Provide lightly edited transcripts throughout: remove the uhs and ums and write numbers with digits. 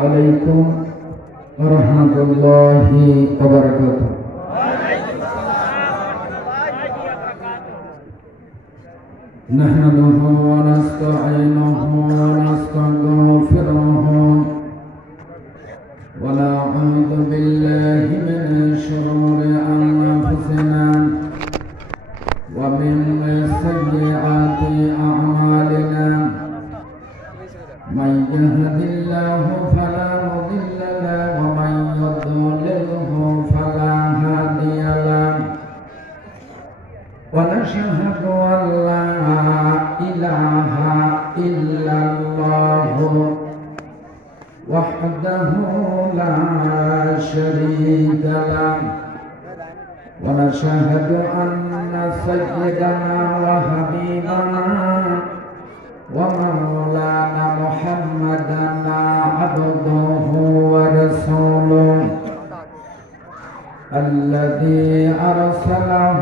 عليكم ورحمة الله وبركاته. نحمده ونستعينه ونستغفره ونعوذ بالله من شرور أنفسنا ومن سيئات أعمالنا. من يهد الله فلا مضل له ومن يضلله فلا هادي له. ونشهد أن لا إله إلا الله وحده لا شريك له. ونشهد أن سيدنا وحبيبنا ومولانا محمدا عبده ورسوله الذي أرسله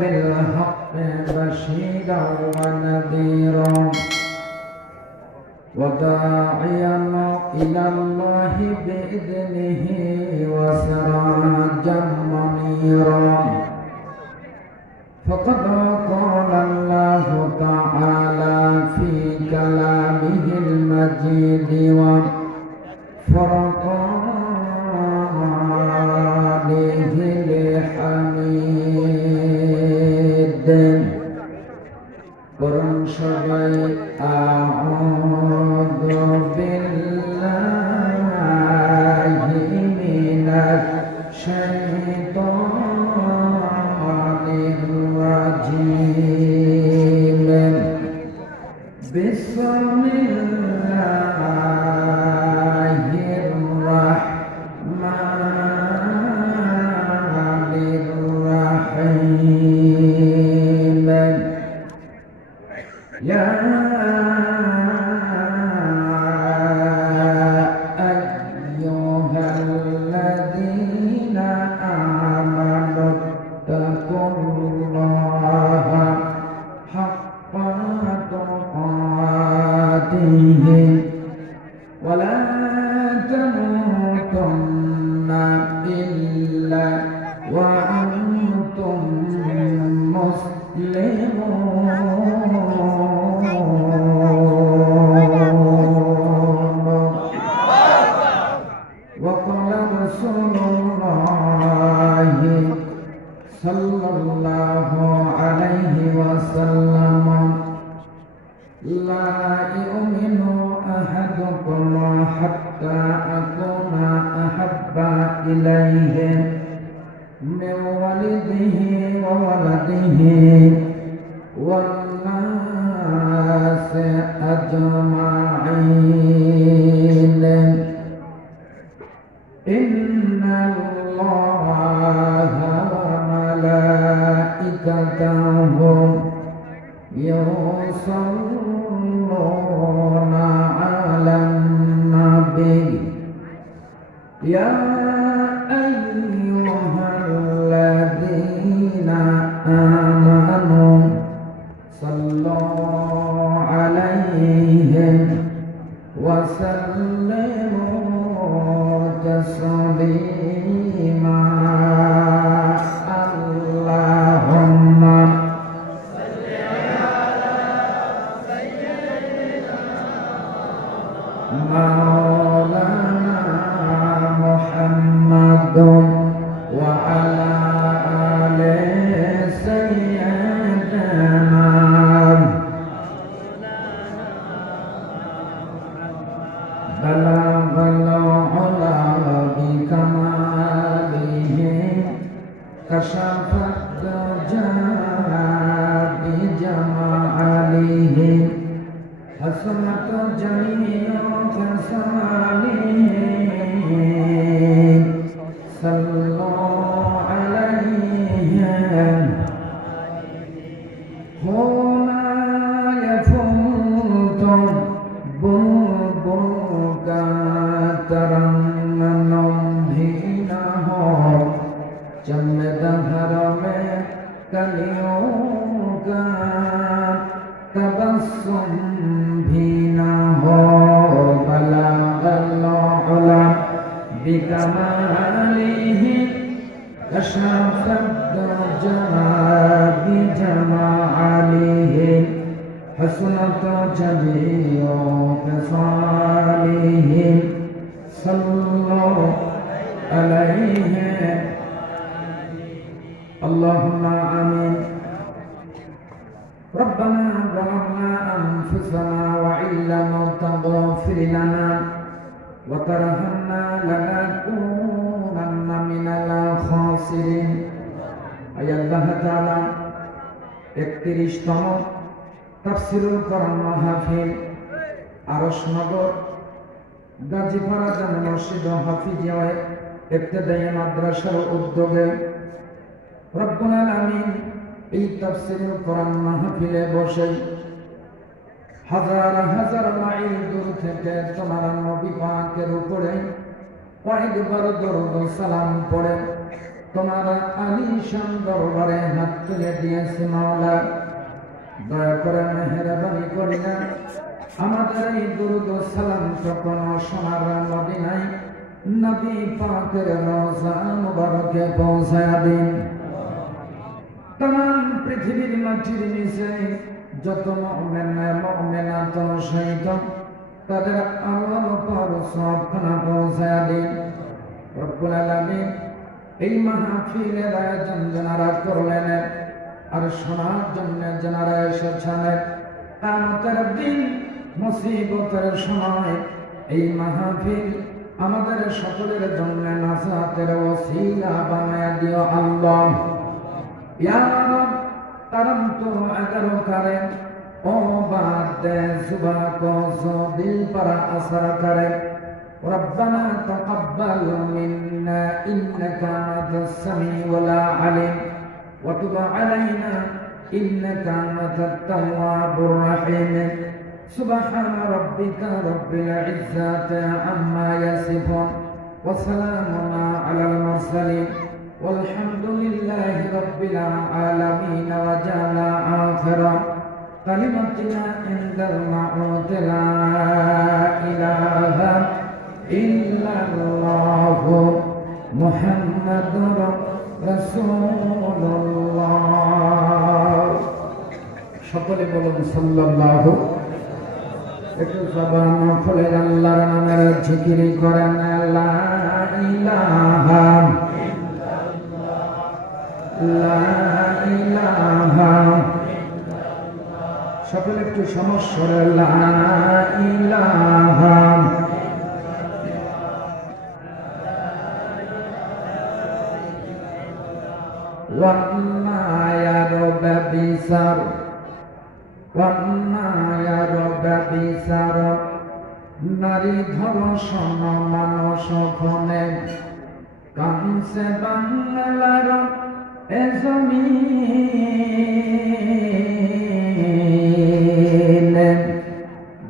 بالحق بشيرا ونذيرا وداعيا إلى الله بإذنه وسراجا منيرا. فقد قال الله تعالى في كلامه المجيد وفرقانه الحميد. برنشبي أعوذ بالله من الشيطان الرجيم. بسم الله الرحمن الرحيم. يا أيها الذين آمنوا اتقوا الله حق تقاته ولا تموتن إلا وأنتم مسلمون. وقال رسول الله صلى الله عليه وسلم لا يؤمن أحدكم حتى أكون أحب إليه من والده وولده والناس أجمعين. إن الله وملائكته يصلون على النبي يا أيها الذين آمنوا صلوا عليه وسلموا تسليما. اللهم صل على سيدنا مولانا محمد وعلى آل سيدنا. بلغ العلا بكماله كشف الدجى بجماله حسنت جميع خصاله. صلوا عليه هنا يفوت بالبركات بكماله كشف الدجى بجماله حسنت جميع خصاله صلوا عليه اللهم آمين ربنا ظلمنا أنفسنا وإن لم تغفر لنا وترحمنا لنكونن من الخاسرين أي الله تعالى 31তম তাফসীরুল কোরআন মাহফিল আরশনগর গাজীপাড়া জামে মসজিদ ও হাফিজিয়া ইবতিদায়ী মাদ্রাসার উদ্যোগে রব্বুল আলামিন এই তাফসীরুল কোরআন মাহফিলে বসে হাজার হাজার মাইল দূর থেকে তোমার নবী পাকের উপরে কয়েকবার দরুদ ও সালাম পড়ে তোমার আলিশান দরবারে হাত তুলে দিয়েছে মাওলা দয়া করে মেহেরবানি করিয়া আমাদের এই দরুদ ও সালাম তখন সোনার মদিনায় নবী পাকের রওজা মুবারকে পৌঁছায়া দিন तमाम পৃথিবীর মাটির নিচে যত মুমিন মুমিনাত শহীদ তাদের আমল পর সবখানা পৌঁছায়া দিন রব্বুল আলামিন এই মাহফিলের আয়োজন যারা করলেন আর শোনার জন্য যারা এসেছেন কিয়ামতের দিন মুসিবতের সময় এই মাহফিল আমাদের সকলের জন্য নাজাতের ওসিলা বানায়া দিও আল্লাহ या रब करम तो अगर करे ओ बात दे सुबह को जो दिल पर असर करे रब्बना तक़ब्बल मिन्ना इन्नका अंतस समीउल अलीम व तुब अलैना इन्नका अंतत तव्वाबुर रहीम सुब्हान रब्बिका रब्बिल इज्जति अम्मा यसिफून व सलामुन अलल मुरसलीन والحمد لله رب العالمين وجعل آخر كلمتنا عند الموت لا إله إلا الله محمد رسول الله সকলে বলুন সাল্লাল্লাহু একটু জবান খুলে আল্লাহর নামের জিকির করেন লা ইলাহা লা ইলাহা সকলে একটু সমস্বরে লা ইলাহা ওয়ান্নায়ার বাবিসার ওয়ান্নায়ার বাবিসার নারী ধর্ষণ মানুষ খনে কানসে বাংলার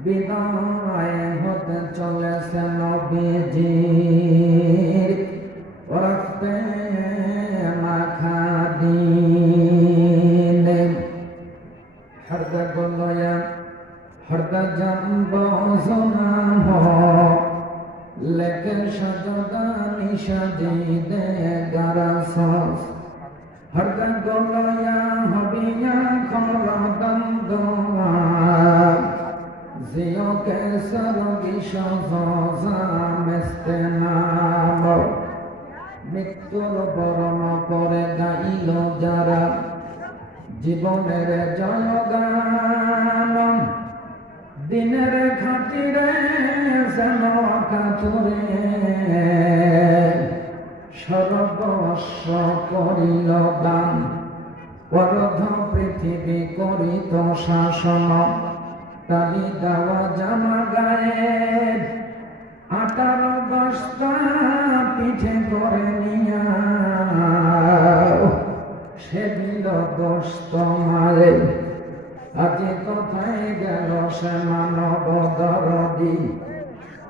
বিদায় হতে চলেছে নবীজির রক্তে মাখা দিন হরদা গলয়া হরদা জম্ব সোনা হো লেকে সজদা নিশাজিদে গারাসস হরদা গলয়া হবিয়া খরদম দোয়া জিও কে সরগিশ মেস্তেনাম মৃত্যুর বরণ করে গাইল যারা জীবনের জয়গান দিনের খাতিরে যেন কাতুরে সর্বস্ব করিল দান অর্ধ পৃথিবী করিত শাসন তালি দেওয়া জামা গায়ে 18 বস্তা পিঠে করে নিয়া সে দিল দোস্ত মারে আজি কোথায় গেল সে মানব দরদি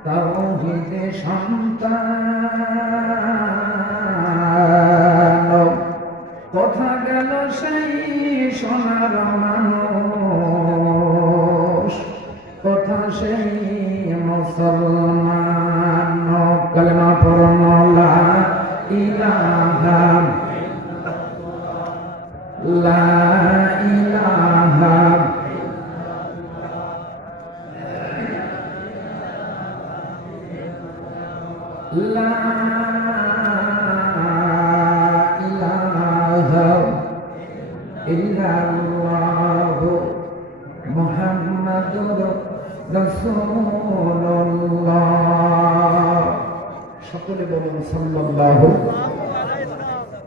তাওহীদে সন্তান কোথা গেল সেই সোনার মানুষ কোথা সেই মুসলমান কালেমা পড়ুন লা ইলাহা ইল্লাল্লাহ মুহাম্মাদুর রাসূলুল্লাহ। সকলে বলুন সাল্লাল্লাহু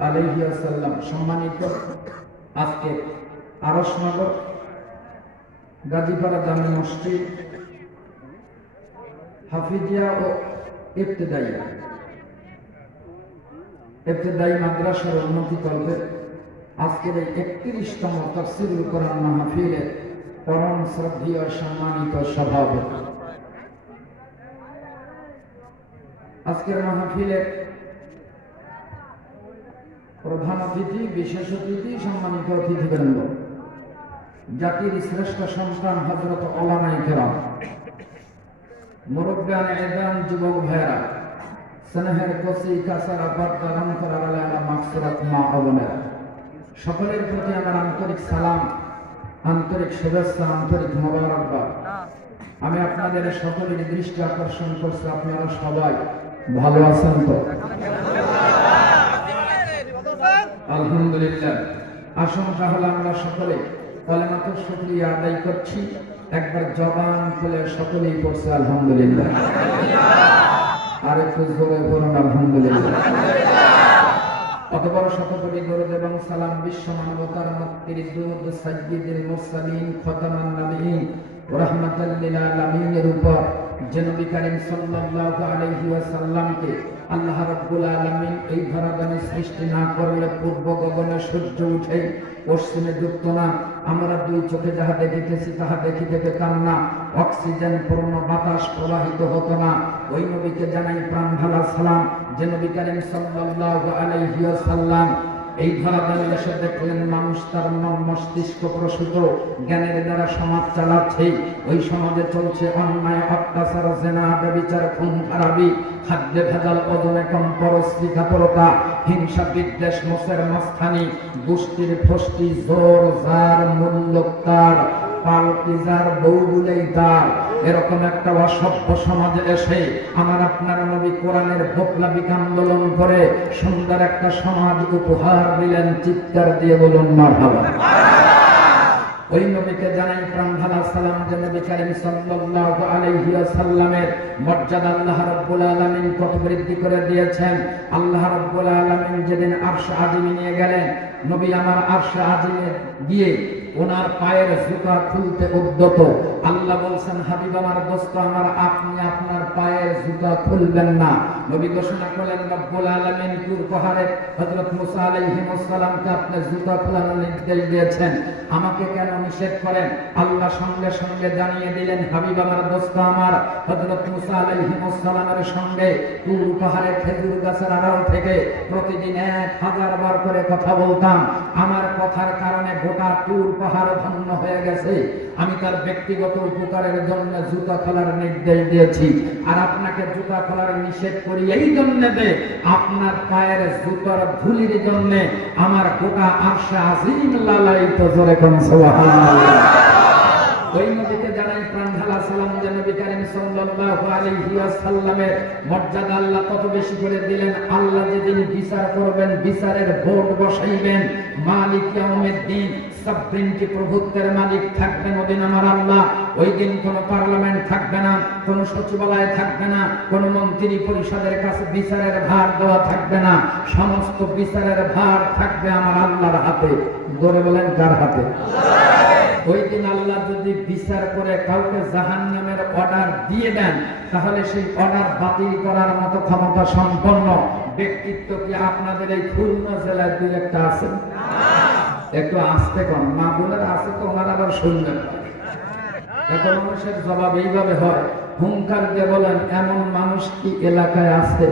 আলাইহি ওয়াসাল্লাম। সম্মানিত আজকে আরশনগর গাজীপাড়া জামে মসজিদ হাফিজিয়া ও ইবতেদায়ী মাদ্রাসার উন্নতি কল্পে আজকের এই ৩১তম তাফসীরুল কোরআন মাহফিলের পরম শ্রদ্ধেয় সম্মানিত সভাপতি, আজকের মাহফিলের প্রধান অতিথি, বিশেষ অতিথি, সম্মানিত অতিথিবৃন্দ, জাতির শ্রেষ্ঠ সন্তান হযরত উলামায়ে কেরাম, মুরব্বিয়ান ইলম, যুবক ভাইয়েরা, স্নেহের কচি কাছারা পর্দার অন্তরাল আলা মাগফিরাত মা ও বোনেরা, সকলের প্রতি আমার আন্তরিক সালাম, আন্তরিক শুভেচ্ছা, আন্তরিক মোবারকবাদ। আমি আপনাদের সকলের দৃষ্টি আকর্ষণ করছি, আপনারা সবাই ভালো আছেন তো? আলহামদুলিল্লাহ। আশঙ্কা হলো আমরা সকলে কলেমাতুর শুকরিয়া আদায় করছি, একবার জবান খুলে সকলেই পড়ছে আলহামদুলিল্লাহ। আর একটু জোরে বলুন আলহামদুলিল্লাহ। অতঃপর শতকোটি দরুদ এবং সালাম বিশ্ব মানবতার মুক্তির সাইয়্যিদুল মুরসালিন খতামান নবিয়্যিন ওয়া রাহমাতাল লিল আলামিনের উপর যে নবী করিম সাল্লাল্লাহু আলাইহি ওয়াসাল্লামকে আল্লাহ রাব্বুল আলামিন এই ধরাধামে সৃষ্টি না করলে পূর্ব গগনে সূর্য উঠে পশ্চিমে ডুবত না, আমরা দুই চোখে যাহা দেখিতেছি তাহা দেখিতে পেতাম না, অক্সিজেন পূর্ণ বাতাস প্রবাহিত হতো না। ওই নবীকে জানাই প্রাণ ঢালা সালাম, যে নবী করিম সাল্লাল্লাহু আলাইহি ওয়াসাল্লাম এই ধরাধামে এসে দেখলেন মানুষ তার মন মস্তিষ্ক প্রসূত জ্ঞানের দ্বারা সমাজ চালাচ্ছে। ওই সমাজে চলছে অন্যায়, অত্যাচার, জেনা, ব্যভিচার, খুন খারাপি, খাদ্যে ভেজাল, ওজনে কম, পরশ্রী কাতরতা, হিংসা, বিদ্বেষ, মোষের মাস্তানি, গোষ্ঠীর ফষ্টি, জোর যার, মূল্য তার, পালকি যার, বউগুলেই তার, এরকম একটা অসভ্য সমাজে এসে আমার আপনার নবী কোরআনের বকলাবিক আন্দোলন করে সুন্দর একটা সমাজ উপহার দিলেন। চিৎকার দিয়ে বলুন মারহাবা। ওই নবীকে জানাই প্রাণ ঢালা সালাম, যে নবী করিম সাল্লাল্লাহু আলাইহি ওয়াসাল্লামের মর্যাদা আল্লাহ রাব্বুল আলামিন কত বৃদ্ধি করে দিয়েছেন। আল্লাহ রাব্বুল আলামিন যেদিন আরশ আজিমে নিয়ে গেলেন, নবী আমার আরশ আজিমে গিয়ে ওনার পায়ের জুতা খুলতে উদ্যত। আল্লাহ বলছেন, হাবিব আমার, দোস্ত আমার, আপনি আপনার পায়ের জুতা খুলবেন না। নবী ঘোষণা করলেন, রব্বুল আলামিন তুর পাহাড়ে হযরত মুসা আলাইহিস সালামকে আপনি জুতা খোলানোর নির্দেশ দিয়েছেন, আমাকে কেন নিষেধ করেন? আল্লাহ সঙ্গে সঙ্গে জানিয়ে দিলেন, হাবিব আমার, দোস্ত আমার, হযরত মুসা আলাইহিস সালামের সঙ্গে তুর পাহাড়ে খেজুর গাছের আড়াল থেকে প্রতিদিন 1000 বার করে কথা বলতাম। আমার কথার কারণে গোটা তুর পাহাড় ধন্য হয়ে গেছে। আমি তার ব্যক্তিগত উপকারের জন্য জুতা খোলার নির্দেশ দিয়েছি, আর আপনাকে জুতা খোলার নিষেধ করি এই জন্য যে আপনার পায়ের জুতার ধুলির জন্য আমার গোটা আরশে আজিম লালায়িত। জোরে কোন সুবহানাল্লাহ। ওই নবীকে জানাই প্রাণ ঢালা সালাম, যে নবী করিম সাল্লাল্লাহু আলাইহি ওয়াসাল্লামের মর্যাদা আল্লাহ কত বেশি করে দিলেন। আল্লাহ যেদিন বিচার করবেন, বিচারের ভোট বসাইবেন, মালিক ইয়াউমিদ্দিন, সব দিনকে প্রভুত্বের মালিক থাকবেন ওদিন আমার আল্লাহ। ওই দিন কোন পার্লামেন্ট থাকবে না, কোন সচিবালয় থাকবে না, কোন মন্ত্রী পরিষদের কাছে বিচারের ভার দেওয়া থাকবে না, সমস্ত বিচারের ভার থাকবে আমার আল্লাহর হাতে। ধরে বলেন কার হাতে? ওই দিন আল্লাহ যদি বিচার করে কাউকে জাহান্নামের অর্ডার দিয়ে দেন, তাহলে সেই অর্ডার বাতিল করার মতো ক্ষমতা সম্পন্ন ব্যক্তিত্ব কি আপনাদের এই খুলনা জেলায় দুই একটা আছে? একটু আসতে কম, মা বোনেরা আছে তো, ওনারা আবার শুনবেন। এত মানুষের জবাব এইভাবে হয়, হুঙ্কার দিয়ে বলেন, এমন মানুষ কি এলাকায় আছে?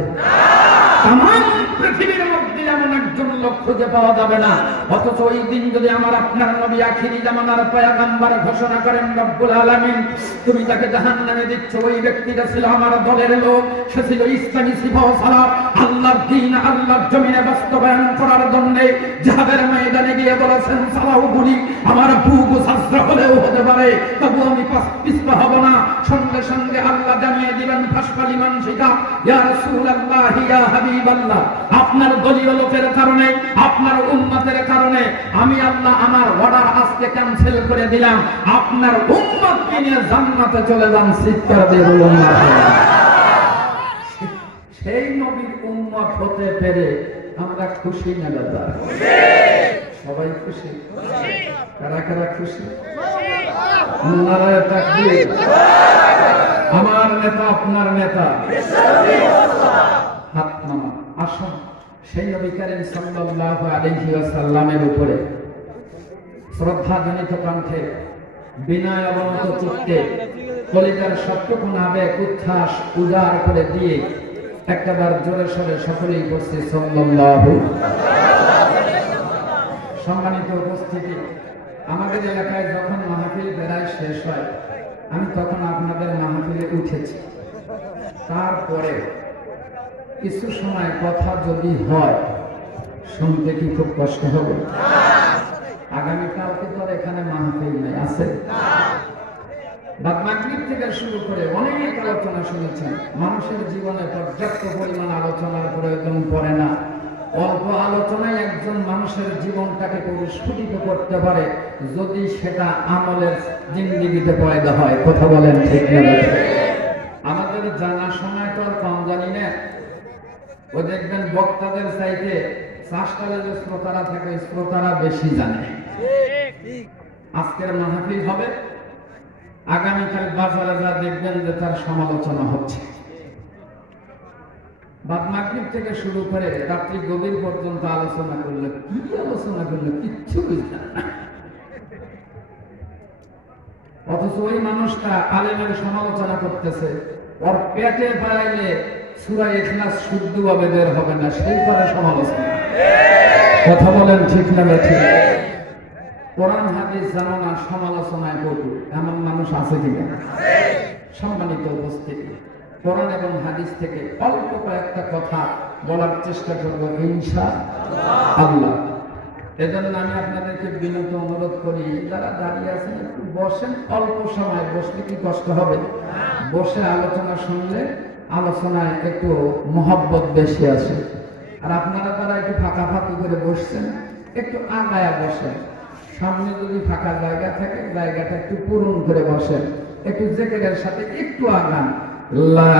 তামাম পৃথিবীর মধ্যে এমন একজন লোক খুঁজে পাওয়া যাবে না। অথচ ওই দিন যদি আমার আপনার নবী আখিরি জামানার পয়গম্বর ঘোষণা করেন রব্বুল আলামিন তুমি তাকে জাহান্নামে দিচ্ছ, ওই ব্যক্তিটা ছিল আমার দলের লোক, সে ছিল ইসলামী সিফা ও সালাত আল্লাহর দ্বীন আল্লাহর জমিনে বাস্তবায়ন করার জন্য জিহাদের ময়দানে গিয়ে বলেছেন সালাহু গুলি আমার বুক শাস্ত্র হলেও হতে পারে, তবু আমি পিছপা হব না। সঙ্গে সঙ্গে আল্লাহ জানিয়ে দিলেন ফাসফালি মানসিকা ইয়া রাসূলুল্লাহ ইয়া হাবিবাল্লাহ, আপনার দলীয় লোকের কারণে আপনার উম্মতের কারণে আমি আল্লাহ আমার অর্ডার আজকে ক্যান্সেল করে দিলাম, আপনার উম্মতকে নিয়ে জান্নাতে চলে যান। চিৎকার দিয়ে বলুন মারহাবা। সেই নবীর উম্মত হতে পেরে আমরা খুশি না দাদা? সবাই খুশি? কারা কারা খুশি? নারায়ে তাকবীর। আমার নেতা আপনার নেতা, হাত নামা। আসুন সেই নবী করিম সাল্লাল্লাহু আলাইহি ওয়াসাল্লামের উপরে শ্রদ্ধাজনিত কণ্ঠে বিনয় অবনত চিত্তে কলিজার সবটুকুন আবেগ উচ্ছ্বাস উজাড় করে দিয়ে একবার জোরে সরে সকলেই বলছি সাল্লাল্লাহু। সম্মানিত উপস্থিতি, আমাদের এলাকায় যখন মাহফিল বেড়ায় শেষ হয় আমি তখন আপনাদের মাহফিলে উঠেছি। তারপরে কিছু সময় কথা যদি হয় শুনতে কি খুব কষ্ট হবে? আগামীকালকে তো এখানে মাহফিল নেই, আছে? বাদ মাগরিব থেকে শুরু করে অনেক আলোচনা শুনেছেন। মানুষের জীবনে পর্যাপ্ত পরিমাণ আলোচনার প্রয়োজন পড়ে না। অল্প আলোচনায় একজন মানুষের জীবনটাকে পরিস্ফুটিত করতে পারে যদি সেটা আমলের জিন্দেগিতে পয়দা হয়। কথা বলেন ঠিক না? আমাদের জানা সময় তো আর কম জানি না। ও দেখবেন বক্তাদের চাইতে শাস্ত্রে যে শ্রোতারা থাকে শ্রোতারা বেশি জানে। আজকের মাহফিল হবে, আগামীকাল বাজারে যা দেখবেন যে তার সমালোচনা হচ্ছে। বাদ মাগরিব থেকে শুরু করে রাত্রি গভীর পর্যন্ত আলোচনা করলে কি আলোচনা করলে কিচ্ছু বুঝলেন না। অথচ ওই মানুষটা আলেমের সমালোচনা করতেছে, ওর পেটে বাড়াইলে সূরা ইখলাস শুদ্ধভাবে বের হবে না, সেই পরে সমালোচনা। কথা বলেন ঠিক না? ঠিক। কোরআন হাদিস জানো না, সমালোচনায় পড়ু এমন মানুষ আছে কিনা? সম্মানিত উপস্থিতি, কোরআন এবং হাদিস থেকে অল্প কয়েকটা কথা বলার চেষ্টা করব ইনশাআল্লাহ। এজন্য আমি আপনাদেরকে বিনীত অনুরোধ করি, যারা দাঁড়িয়ে আছেন একটু বসেন। অল্প সময় বসলে কি কষ্ট হবে? বসে আলোচনা শুনলে আলোচনায় একটু মহব্বত বেশি আসে। আর আপনারা তারা একটু ফাঁকাফাঁকি করে বসছেন, একটু আগায়া বসেন। সামনে যদি ফাঁকা জায়গা থাকে জায়গাটা একটু পূরণ করে বসেন, একটু জিকিরের সাথে একটু আগান। লা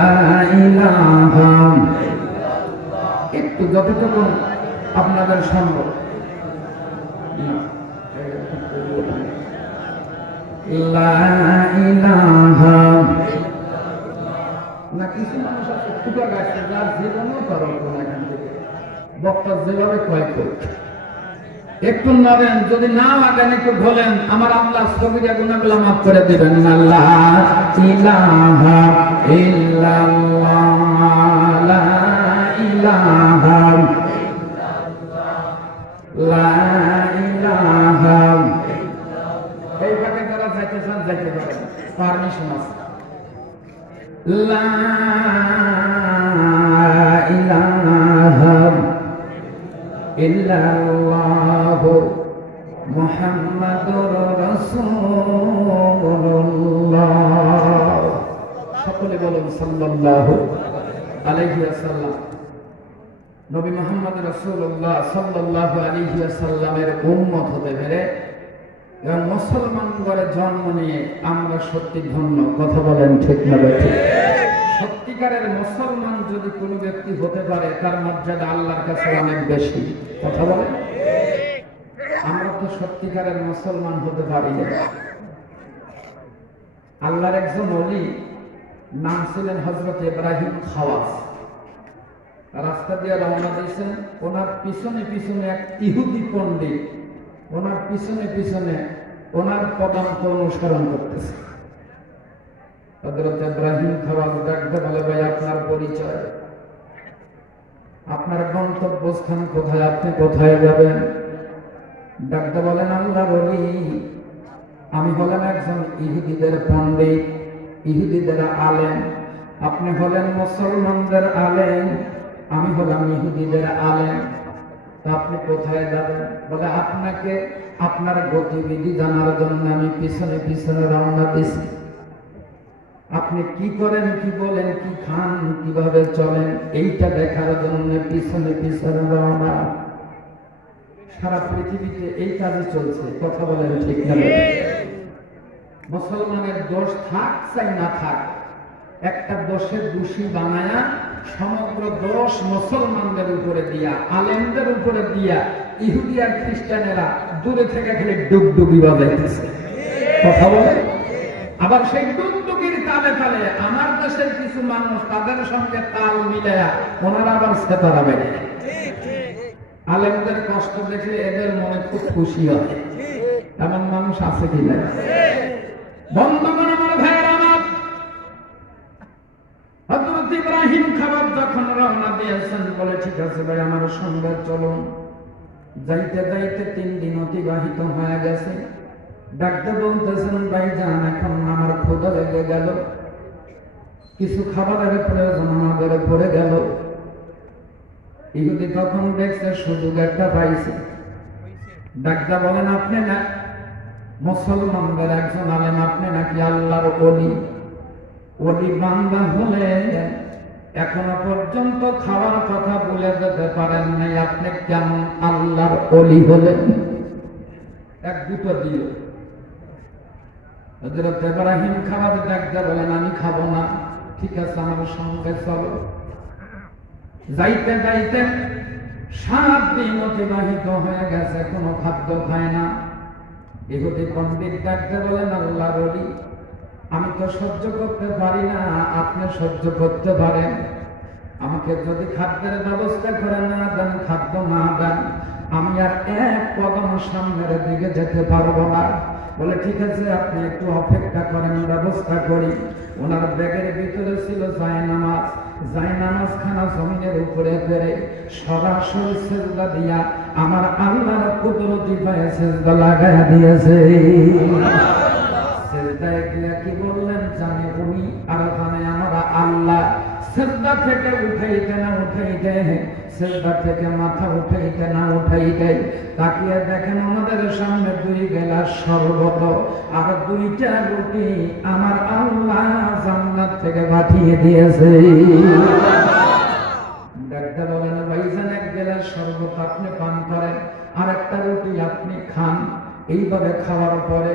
ইলাহা ইল্লাল্লাহ, একটু যতটুকু আপনাদের সম্ভব। লা ইলাহা না, কিছু মানুষ আছে ফুটা গাছে যার জীবনেও পারো না, এখান থেকে বক্তা যেভাবে কয় করছে একটু নড়েন। যদি না আগান একটু ঢোলেন, আমার আল্লাহ সবিরা গুনাহগুলো মাফ করে দিবেন। লা ইলাহা ইল্লাল্লাহ, লা ইলাহা ইল্লাল্লাহ, লা ইলাহা ইল্লাল্লাহ। এই ভাগে যারা যাইতে চান যাইতে পারেন, পারমিশন আছে। লা ইলাহা ইল্লাল্লাহ মুহাম্মাদুর রাসূলুল্লাহ। সকলে বলুন সাল্লাল্লাহু আলাইহি ওয়াসাল্লাম। নবী মুহাম্মদ রাসূলুল্লাহ সাল্লাল্লাহু আলাইহি ওয়াসাল্লামের উম্মত হতে পেরে এবং মুসলমান ঘরে জন্ম নিয়ে আমরা সত্যি ধন্য। কথা বলেন ঠিক না? ঠিক। সত্যিকারের মুসলমান যদি কোনো ব্যক্তি হতে পারে তার মর্যাদা আল্লাহর কাছে অনেক বেশি। কথা বলেন। আমরা তো সত্যিকারের মুসলমান হতে পারি না। আল্লাহর একজন ওলি নাম ছিলেন হযরত ইব্রাহিম খাওয়াস। রাস্তা দিয়ে রওনা দিয়েছেন, ওনার পিছনে পিছনে এক ইহুদি পণ্ডিত ওনার পিছনে পিছনে ওনার পদাঙ্ক অনুসরণ করতেছে। হযরত ইব্রাহিম খাওয়াস ডাকতে বলে, ভাই আপনার পরিচয়? আপনার গন্তব্যস্থান কোথায়, আপনি কোথায় যাবেন? ডাক্তার বলেন, আল্লাহ বলি আমি হলেন একজন ইহুদিদের পণ্ডিত, ইহুদিদের আলেম। আপনি হলেন মুসলমানদের আলেম, আমি হলাম ইহুদিদের আলেম। তা আপনি কোথায় যাবেন? বলে আপনাকে আপনার গতিবিধি জানার জন্য আমি পিছনে পিছনে রওনা দিছি। আপনি কি করেন, কি বলেন, কি খান, কিভাবে চলেন, এইটা দেখার জন্য পিছনে পিছনে রওনা। সারা পৃথিবীতে এই কাজই চলছে, কথা বলেন ঠিক না? মুসলমানের দোষ থাক চাই না থাক, একটা দোষের দোষী বানায়া সমগ্র দোষ মুসলমানদের উপরে দিয়া, আলেমদের উপরে দিয়া ইহুদি আর খ্রিস্টানেরা দূরে থেকে খালি ডুগডুগি বাজাইতেছে, কথা বলে। আবার সেই ডুগডুগির তালে তালে আমার দেশের কিছু মানুষ তাদের সঙ্গে তাল মিলায়া ওনারা আবার সেতারা বেড়ে। আলেমদের কষ্ট দেখলে এদের মনে খুব খুশি হয়, এমন মানুষ আছে কিনা? বন্ধুগণ আমার, ভাইয়ের আমার, হযরত ইব্রাহিম খাবার যখন রওনা দিয়েছেন, বলে ঠিক আছে ভাই আমার সঙ্গে চলুন। যাইতে যাইতে 3 দিন অতিবাহিত হয়ে গেছে। ডাক্তার বলতেছেন, ভাই যান, এখন আমার ক্ষুধা লেগে গেল, কিছু খাবারের প্রয়োজন আমাদের পড়ে গেল। ইহুদি তখন দেখছে সুযোগ একটা পাইছে। ডাক্তার বলেন, আপনি না মুসলমানদের একজন আলেম, আপনি নাকি আল্লাহর ওলি। ওলি বান্দা হলে এখনো পর্যন্ত খাওয়ার কথা বলে যেতে পারেন নাই, আপনি কেমন আল্লাহর ওলি হলেন? এক দুটো দিল। হযরত ইব্রাহিম খাবার ডাক্তার বলেন, আমি খাবো না। ঠিক আছে, আমার সঙ্গে চলো। যাইতে যাইতে 7 দিন অতিবাহিত হয়ে গেছে, কোনো খাদ্য খায় না। ইহুদি পণ্ডিত ডাক্তার বলেন, আল্লাহর ওলি আমি তো সহ্য করতে পারি না, আপনি সহ্য করতে পারেন। আমাকে যদি খাদ্যের ব্যবস্থা করে না দেন, খাদ্য না দেন, আমি আর এক কদম সামনের দিকে যেতে পারবো না। বলে ঠিক আছে, আপনি একটু অপেক্ষা করেন, ব্যবস্থা করি। ওনার ব্যাগের ভিতরে ছিল জায়নামাজ। জায়নামাজ খানা জমিনের উপরে ফেলে সরাসরি সেজদা দিয়া আমার আল্লাহর কুদরতি পায়ে সেজদা লাগায়া দিয়েছে। সেজদায় গিয়া কি বললেন জানে উনি, আর জানে আমরা আল্লাহ। সেজদা থেকে উঠাইতে না উঠাইতে, সেজদা থেকে মাথা উঠাইতে না উঠাইতে, তাকিয়ে দেখেন আমাদের সামনে 2 গেলাস শরবত আর 2টা রুটি আমার আল্লাহ জান্নাত থেকে পাঠিয়ে দিয়েছে। ডাক্তার বলেন, ভাইজান 1 গেলাস শরবত আপনি পান করেন, আর একটা রুটি আপনি খান। এইভাবে খাওয়ার পরে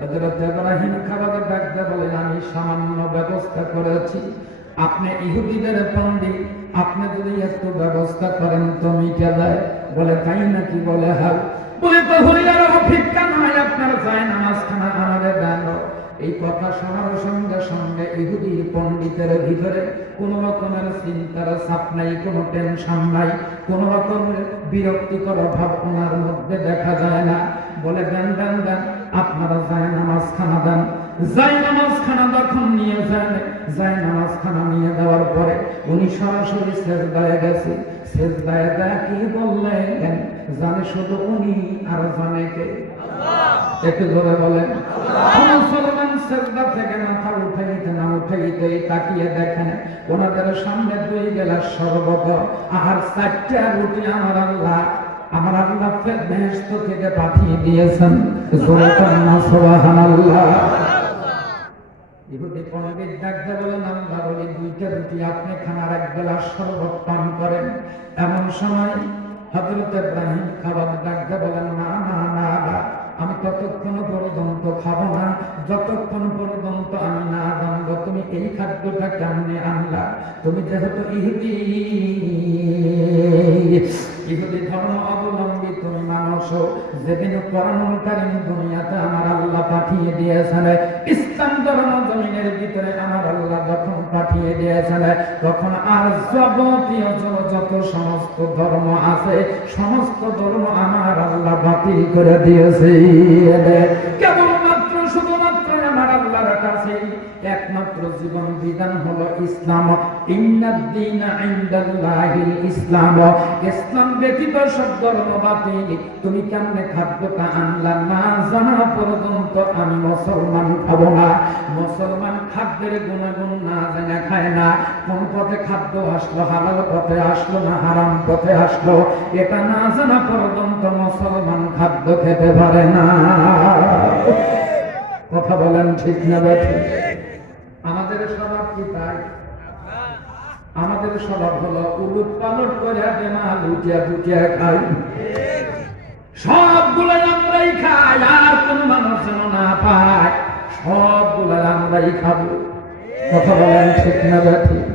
হযরত ইব্রাহিম খাবারের ডাক্তার বলেন, আমি সামান্য ব্যবস্থা করেছি, আপনি ইহুদিদের পণ্ডিত, আপনি যদি একটু ব্যবস্থা করেন তো মিটে যায়। বলে তাই নাকি? বলে হ্যাঁ। বলে তো হইয়ার অপেক্ষা নয়, আপনার জায়নামাজ খানা আমাদের দেন। এই কথা শোনার সঙ্গে সঙ্গে ইহুদির পণ্ডিতের ভিতরে কোনো রকমের চিন্তার ছাপ নাই, কোনো টেনশন নাই, কোনো রকমের বিরক্তিকর ভাব ওনার মধ্যে দেখা যায় না। বলে দেন দেন দেন, আপনারা জায়নামাজ খানা দেন। জায়নামাজ খানা যখন নিয়ে যান, জায়নামাজ খানা নিয়ে দেওয়ার পরে উনি সরাসরি সেজদায় গেছে। সেজদায় দেয় কি বললেন জানে শুধু উনি, আর জানে কে? একটু ধরে বলেন। মুসলমান সেজদা থেকে মাথা উঠাইতে না উঠাইতে তাকিয়ে দেখেন ওনাদের সামনে 2 গেলাস শরবত আর 4টা রুটি আমার আল্লাহ বেহেশত থেকে পাঠিয়ে দিয়েছেন। সুবহানাল্লাহ। ইহুদি পণ্ডিত ডাকতে বলেন, আল্লাহ বলি 2টা রুটি আপনি খান আর 1 গেলাস শরবত পান করেন। এমন সময় হযরত ইব্রাহিম খাবার ডাকতে বলেন, না না না, আমি ততক্ষণ পর্যন্ত খাবো না যতক্ষণ পর্যন্ত আমি না জানবো তুমি এই খাদ্যটা কেমনে আনলা। তুমি যেহেতু ইহুদি ধর্ম অবলম্বী তুমি মানুষ, যেদিন কোরআনুল কারীম দুনিয়াতে আমার আল্লাহ পাঠিয়ে দিয়েছেন, ইসলাম ধর্ম জমিনের ভিতরে আমার আল্লাহ যখন পাঠিয়ে দিয়েছেন, তখন আর যাবতীয় যত সমস্ত ধর্ম আছে সমস্ত ধর্ম আমার আল্লাহ বাতিল করে দিয়েছে। কেবলমাত্র শুধুমাত্র আমার আল্লাহর কাছে একমাত্র একমাত্র জীবন বিধান হলো ইসলাম। ইন্নাদ-দীনা ইনদাল্লাহিল ইসলাম, ইসলাম ব্যতীত সব ধর্ম বাতিল। তুমি কেমনে খাদ্যটা আনলা না জানা পর্যন্ত আমি মুসলমান খাবো না। মুসলমান খাদ্যের গুণাগুণ না জেনে খায় না। কোন পথে খাদ্য আসলো, হালাল পথে আসলো না হারাম পথে আসলো, এটা না জানা পর্যন্ত মুসলমান খাদ্য খেতে পারে না। কথা বলেন ঠিক না বেঠিক? আমাদের স্বভাব কি তাই? আমাদের স্বভাব হলো উলুট পালট করে বেমা লুটিয়া লুটিয়া খাই। সবগুলো আমরাই খাই, আর কোন মানুষ যেন না পায়। সবগুলো আমরাই খাবো। কথা বলেন ঠিক না বেঠিক?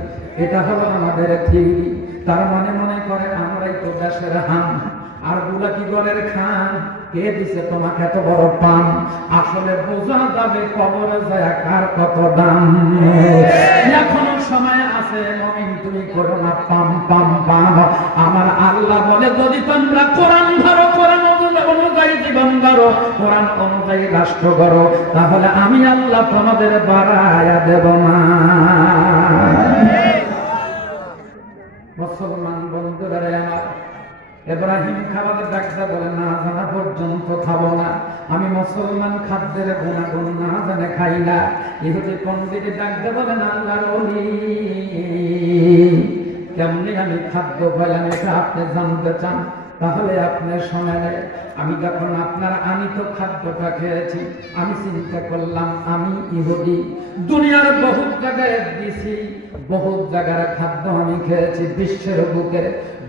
এটা হলো আমাদের থিওরি। তার মানে মনে করে আমরাই তো দেশের হাম, আর গুলা কি গরের খান। কে দিছে তোমাকে এত বড় পাম? আসলে বোঝা যাবে কবরে যায় কার কত দাম। এখনো সময় আছে মুমিন, তুমি করো না পাম পাম পাম। আমার আল্লাহ বলে যদি তোমরা কোরআন ধরো, কোরআন অনুযায়ী জীবন ধরো, কোরআন অনুযায়ী রাষ্ট্র করো, তাহলে আমি আল্লাহ তোমাদের বাড়ায়া দেব না। মুসলমান বন্ধুরা আমার, ইব্রাহিম খাবারের ডাক্তার বলে না জানা পর্যন্ত খাবো না। আমি মুসলমান খাদ্যের গুণাগুণ না জানে খাই না। ইহুদি পণ্ডিত ডাক্তার বলেন আল্লাহর ওলি, কেমনি আমি খাদ্য পাইলাম এটা আপনি জানতে চান? তাহলে আপনার সময় নেই। আমি যখন আপনার আনিত খাদ্যটা খেয়েছি, আমি চিন্তা করলাম আমি ইহুদি, দুনিয়ার বহু জায়গায় দিছি, বহু জায়গার খাদ্য আমি খেয়েছি, বিশ্বের বুকে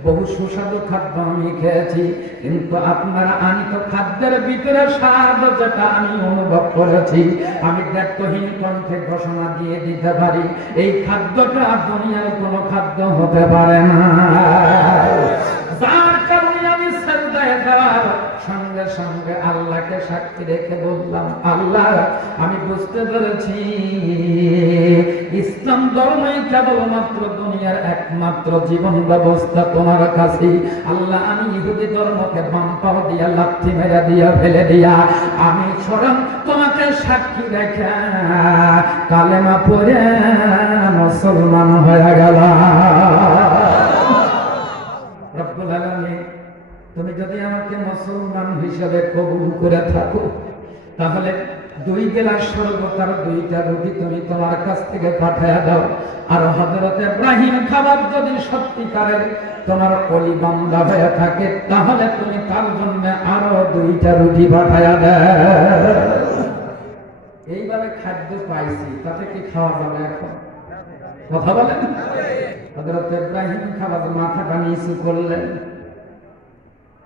বহু সুস্বাদু খাদ্য আমি খেয়েছি, কিন্তু আপনার আনিত খাদ্যের ভিতরে স্বাদ যেটা আমি অনুভব করেছি, আমি দায়িত্বহীন কণ্ঠে ঘোষণা দিয়ে দিতে পারি এই খাদ্যটা দুনিয়ার কোনো খাদ্য হতে পারে না। যার কারণে আমি সেজদায় দেওয়ার সঙ্গে সঙ্গে আল্লাহকে সাক্ষী রেখে বললাম, আল্লাহ আমি বুঝতে পেরেছি ইসলাম ধর্মই কেবলমাত্র দুনিয়ার একমাত্র জীবন ব্যবস্থা তোমার কাছে। আল্লাহ আমি ইহুদি ধর্মকে বাম পাও দিয়া লাথি মেরা দিয়া ফেলে দিয়া আমি স্বয়ং তোমাকে সাক্ষী রেখে কালেমা পড়ে মুসলমান হয়ে গেলাম। রব্বুল আলামিন, তুমি যদি আমাকে মুসলমান হিসেবে কবুল করে থাকো, তাহলে 2 গেলাস সর্বতার 2টা রুটি তুমি তোমার কাছ থেকে পাঠায়া দাও। আর হযরত ইব্রাহিম খাবার যদি সত্যিকারের তোমার ওলি বান্দা হয়ে থাকে, তাহলে তুমি তার জন্য আরো 2টা রুটি পাঠায়া দাও। এইভাবে খাদ্য পাইছি, তাতে কি খাওয়া যাবে এখন? কথা বলেন। হযরত ইব্রাহিম খাবার মাথাটা নিচু করলেন।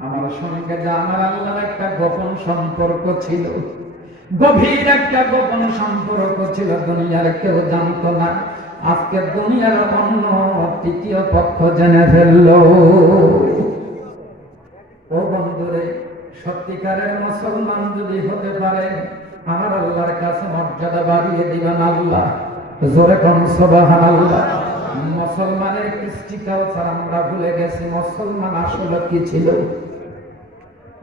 আমার সঙ্গে যে আমার আল্লাহর একটা গোপন সম্পর্ক ছিল, গভীর একটা গোপন সম্পর্ক ছিল, দুনিয়ার কেউ জানতো না। আজকে দুনিয়ার অন্য তৃতীয় পক্ষ জেনে ফেলল। ও বন্ধুরে, সত্যিকারের মুসলমান যদি হতে পারে, আমার আল্লাহর কাছে মর্যাদা বাড়িয়ে দিবেন আল্লাহ। জোরে কোন সুবহানাল্লাহ। মুসলমানের কৃষ্টি কালচার আমরা ভুলে গেছি। মুসলমান আসলে কি ছিল?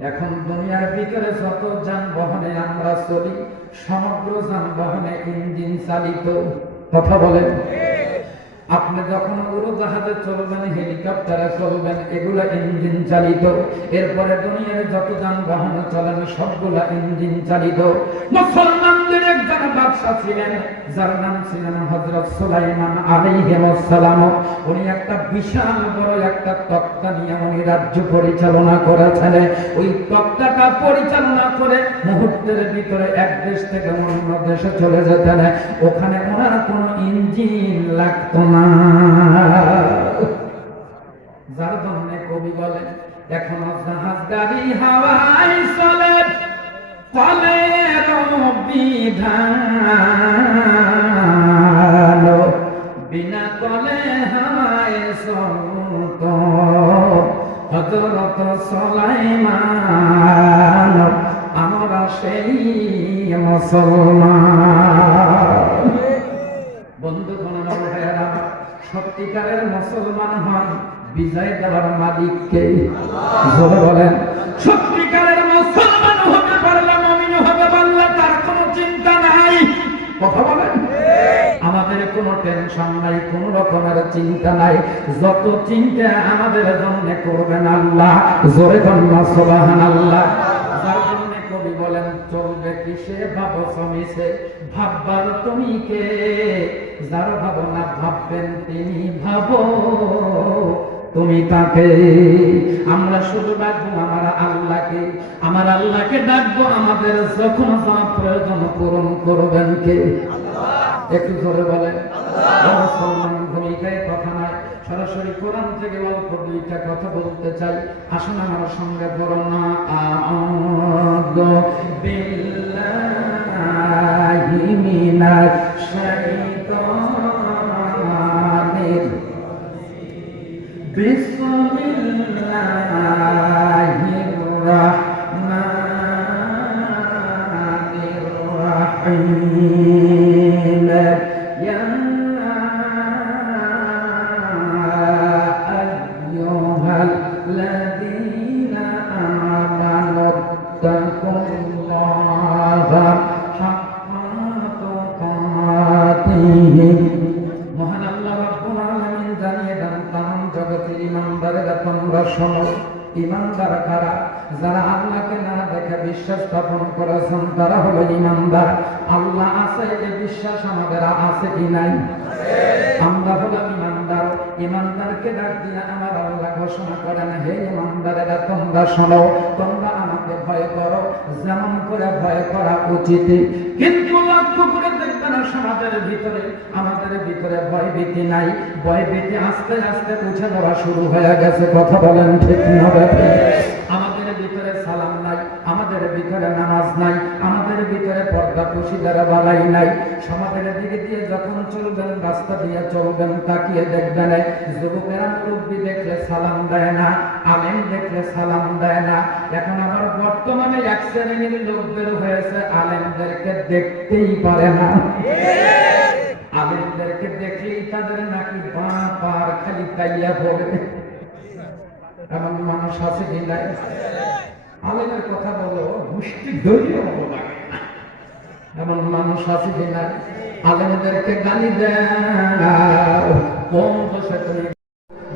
এখন দুনিয়ার ভিতরে যত যানবাহনে আমরা চলি, সমগ্র যানবাহনে ইঞ্জিন চালিত। কথা বলেন। আপনি যখন উড়োজাহাজে চলবেন, হেলিকপ্টারে চলবেন, এগুলা ইঞ্জিন চালিত। এরপরে দুনিয়ার যত যানবাহন চলেন সবগুলা ইঞ্জিন চালিত। মুসলমানদের একজন বাদশা ছিলেন, যার নাম ছিলেন হযরত সুলাইমান আলাইহিস সালাম। উনি একটা বিশাল বড় একটা তক্তা নিয়ে উনি রাজ্য পরিচালনা করেছেন। ওই তক্তাটা পরিচালনা করে মুহূর্তের ভিতরে এক দেশ থেকে অন্য দেশে চলে যেতেন। ওখানে ওনার কোনো ইঞ্জিন লাগতো না। যার জন্য কবি বলেন, এখনো জাহাজ গাড়ি হাওয়ায় চলে, কলের বিধান বিনা কলে হাওয়ায় চলত হযরত সুলাইমান। আমরা সেই মুসলমান। বন্ধুগণ, সত্যিকারের মুসলমান হন বিজয় দেওয়ার মালিককে। জোরে বলেন। সত্যিকারের মুসলমান হতে পারলে, মুমিন হতে পারলে তার কোনো চিন্তা নাই। কথা বলেন। আমার আমাদের কোনো টেনশন নাই, কোনো রকমের চিন্তা নাই। যত চিন্তা আমাদের জন্য করবেন আল্লাহ, জোরে কন্যা সুবহানাল্লাহ। যার জন্য কবি বলেন চলবে কিসে ভাবো সমিছে, ভাববার তুমি কে, যার ভাবনা ভাববেন তিনি ভাবো তুমি তাকে। আমরা শুধু ডাকবো আমার আল্লাহকে, আমার আল্লাহকে ডাকবো, আমাদের যখন যা প্রয়োজন পূরণ করবেন কে? একটু ধরে বলেন। মুসলমান ভূমিকায় কথা নাই, সরাসরি কোরআন থেকে অল্প দুইটা কথা বলতে চাই। আসুন আমার সঙ্গে পড়ুন না, আউযু বিল্লাহি মিনাশ শাইতানির বিসমিল্লাহির রাহমানির রাহিম। ইয়া আইয়ুহাল্লাযীনা আমানু তাকুল্লাহা হাক্কা তুকাতিহি। মহান আল্লাহ রাব্বুল আলামিন জানিয়ে দেন, তামাম জগতের ইমানদারেরা তোমরা শোনো। ইমানদার কারা? যারা আল্লাহকে না দেখে বিশ্বাস স্থাপন করেছেন তারা হলো ইমানদার। আল্লাহ আছে এই বিশ্বাস আমাদের আছে কি নাই? আমরা হলাম ইমানদার। ইমানদারকে ডাক দিয়ে আমার আল্লাহ ঘোষণা করেন, হে ইমানদারেরা তোমরা শোনো, তোমরা আমাকে ভয় করো যেমন করে ভয় করা উচিত। কিন্তু লক্ষ্য করে দেখবেন সমাজের ভিতরে, আমাদের ভিতরে ভয় ভীতি নাই। ভয় ভীতি আস্তে আস্তে উঠে যাওয়া শুরু হয়ে গেছে। কথা বলেন ঠিক না? আমাদের ভিতরে সালাম নাই, আমাদের ভিতরে নামাজ নাই, আমাদের ভিতরে পর্দা পুশিদার বালাই নাই। সমাজের দিকে দিয়ে যখন চলবেন, রাস্তা দিয়ে চলবেন, তাকিয়ে দেখবেন যুবকেরা মুরব্বী দেখলে সালাম দেয় না, আলেম দেখলে সালাম দেয় না। এখন আবার বর্তমানে এক শ্রেণীর লোক বের হয়েছে, আলেমদেরকে দেখতেই পারে না। আলেমদেরকে দেখলেই তাদের নাকি বাঁ পার খালি তাইয়া পড়ে। এমন মানুষ আছে কি নাই? আলেমের কথা বলো মুষ্টি ধরিয়ে বলো লাগে, এমন মানুষ আছে কি নাই? আলেমদেরকে গালি দাও। কোন দোষে তুমি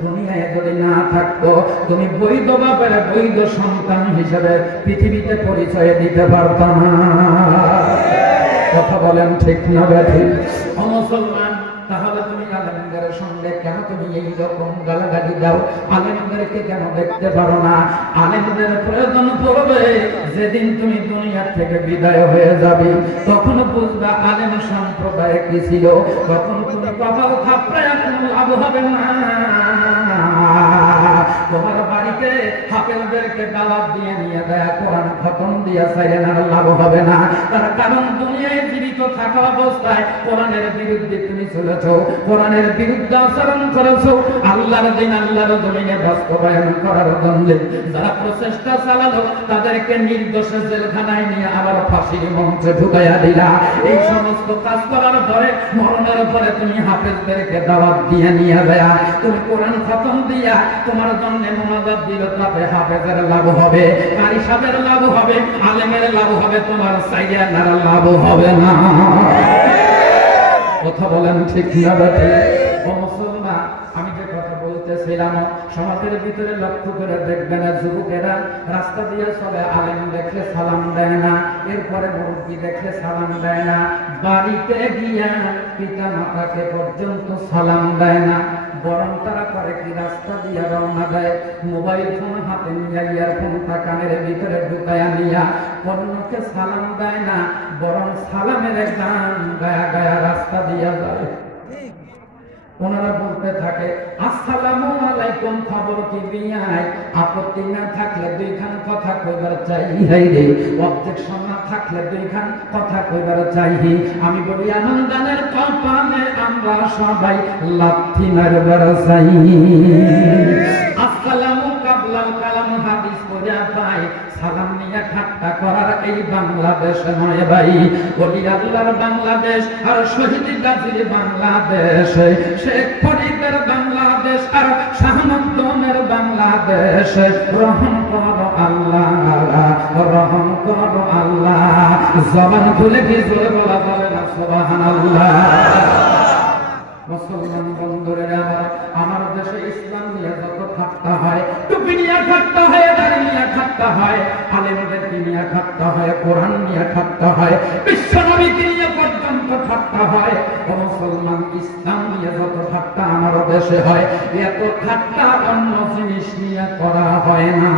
দুনিয়ায় যদি না থাকতো, তুমি বৈধ বাপের বৈধ সন্তান হিসেবে পৃথিবীতে পরিচয় দিতে পারতাম না। কথা বলেন ঠিক না ব্যাঠিক? ও মুসলমান, তাহলে তুমি আলেমদের সঙ্গে কেন তুমি এই রকম গালাগালি দাও? আলেমদেরকে কেন দেখতে পারো না? আলেমদের প্রয়োজন পড়বে যেদিন তুমি দুনিয়া থেকে বিদায় হয়ে যাবে, তখন বুঝবা আলেম সম্প্রদায় কি ছিল। তখন তুমি কপাল থাপড়ায় কোনো লাভ হবে না। তোমার বাড়িতে হাফেজদেরকে দাওয়াত দিয়ে নিয়ে যায়, কোরআন খতম দিয়ে চাইলেন, আর লাভ হবে না। তার কারণ দুনিয়ায় জীবিত থাকা অবস্থায় কোরআনের বিরুদ্ধে তুমি চলেছো, কোরআনের বিরুদ্ধে আচরণ করেছো। আল্লাহর দিন আল্লাহর জমিনে বাস্তবায়ন করার জন্য যারা প্রচেষ্টা চালালো, তাদেরকে নির্দোষে জেলখানায় নিয়ে আবার ফাঁসির মঞ্চে ঢুকাইয়া দিলা। এই সমস্ত কাজ করার পরে, মরণের পরে তুমি হাফেজদেরকে দাওয়াত দিয়ে নিয়ে যায়, তুমি কোরআন খতম দিয়া তোমার জন্য মোনাজাত দিল, তাতে হাফেজের লাভ হবে, কারি সাহেবের লাভ হবে, আলেমের লাভ হবে, তোমার সাইয়ানার লাভ হবে না। কথা বলেন ঠিক না বেঠিক? ও মুসলমান, আমি যে কথা বলতেছিলাম, সমাজের ভিতরে লক্ষ্য করে দেখবেন যুবকেরা রাস্তা দিয়ে চলে, আলেম দেখলে সালাম দেয় না, এরপরে মুরব্বী দেখলে সালাম দেয় না, বাড়িতে গিয়া পিতা মাতাকে পর্যন্ত সালাম দেয় না। বরং তারা করে কি, রাস্তা দিয়ে রওনা দেয়, মোবাইল ফোন হাতে নিয়ে ইয়ারফোনটা কানের ভিতরে ঢুকায়া নিয়া অন্যকে সালাম দেয় না, বরং সালামের গান গায়া গায়া রাস্তা দিয়া যায়। ওনারা বলতে থাকে আসসালামু আলাইকুম, খবর কি বিয়াই? আপত্তি না থাকলে দুইখান কথা কইবার চাই, হাই রে অবজেকশন না থাকলে দুইখান কথা কইবার চাই। আমি বলি আনন্দানের কল্পনে আমরা সবাই লাথি মারবার চাই। আসসালামু কাবলাল কালাম হাদিস পড়া পাই, সালাম নিয়ে ঠাট্টা করার এই বাংলাদেশ নয় ভাই। ওলি আল্লাহর বাংলাদেশ আর শহীদ গাজীর বাংলাদেশ, শেখ ফরিদের বাংলাদেশ আর শাহ মখদুমের বাংলাদেশ। রহম করো আল্লাহ, রহম করো আল্লাহ। জবান খুলে কি জোরে বলা যাবে না সুবহানাল্লাহ? মুসলমান বন্ধুরা, আমার দেশে ইসলাম নিয়ে যত ঠাট্টা হয়, টুপি নিয়ে ঠাট্টা হয়, দাড়ি নিয়ে ঠাট্টা হয়, আলেমদের নিয়ে ঠাট্টা হয়, কোরআন নিয়ে ঠাট্টা হয়, বিশ্ব নবীকে নিয়ে পর্যন্ত ঠাট্টা হয়। ও মুসলমান, ইসলাম নিয়ে যত ঠাট্টা আমার দেশে হয়, এত ঠাট্টা অন্য জিনিস নিয়ে করা হয় না।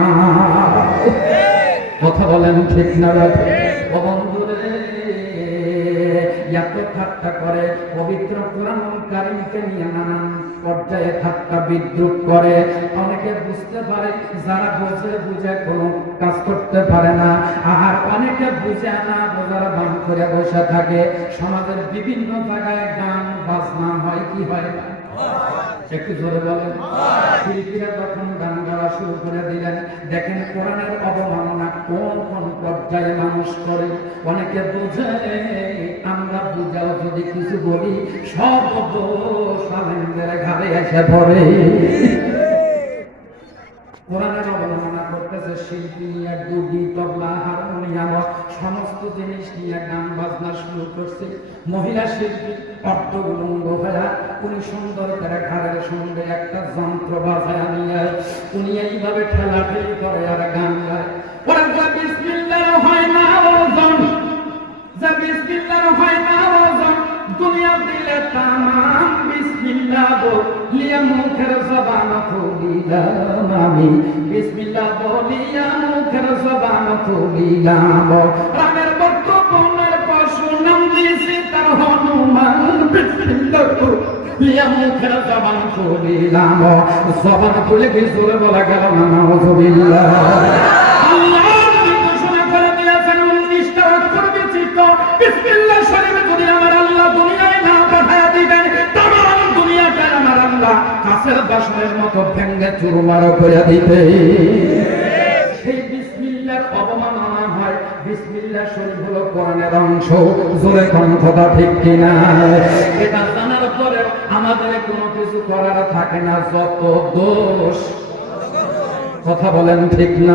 কথা বলেন ঠিক না? ও বন্ধুরে, এত ঠাট্টা করে, পবিত্র কোরআনুল কারীমকে নিয়ে নানান পর্যায়ে ঠাট্টা বিদ্রুপ করে। অনেকে বুঝতে পারে, যারা বুঝে কোনো কাজ করতে পারে না। আর অনেকে বুঝে না, বোঝার বান করে বসে থাকে। সমাজের বিভিন্ন জায়গায় গান বাজনা হয় কি হয় না? একটু জোরে বলেন। শিল্পীরা যখন গান গাওয়া শুরু করে দিলেন, দেখেন কোরআনের অবমাননা কোন কোন পর্যায়ে মানুষ করে। অনেকে বুঝে, আমরা বুঝাও যদি কিছু বলি, সব দোষ আলেমদের ঘাড়ে এসে পড়ে। কোরআনের অবমাননা করতেছে, শিল্পী নিয়ে ডুগি, তবলা, হারমোনিয়াম সমস্ত জিনিস নিয়ে গান বাজনা শুরু করছে। মহিলা শিল্পী অর্ধগুলঙ্গ হয়ে উনি সুন্দর করে ঘাড়ের সঙ্গে একটা যন্ত্র বাজায় নিয়ে উনি এইভাবে ঠেলাঠেলি করে আর গান গায়। ওরা যা বিসমিল্লাহ হয় না ওজন, যা বিসমিল্লাহ হয় না ওজন, দুনিয়া দিলে তামাম বিসমিল্লাহ বলিয়া মুখের জবান খুলিলাম আমি, বিসমিল্লাহ বলিয়া মুখের জবান খুলিলাম। রামের ভক্ত বনের পশু নাম দিয়েছি তার হনুমান, বিসমিল্লাহ বলিয়া মুখের জবান খুলিলাম। জবান খুলে কি জোরে বলা গেল না? নাউযুবিল্লাহ। বিসমিল্লাহ শরীফ যদি আমার আল্লাহ দুনিয়ায় না পাঠায় দিবেন, তামাম দুনিয়াটা আমার আল্লাহ কাছের বাসনের মতো ভেঙ্গে চুরমার করে দিতে। সেই বিসমিল্লাহর অবমাননা হয়। বিসমিল্লাহ শরীফ হলো কোরআনের অংশ। জোরে কোন কথা ঠিক কিনা? এটা জানার পরে আমাদের কোনো কিছু করার থাকে না। যত দোষ, কথা বলেন ঠিক না?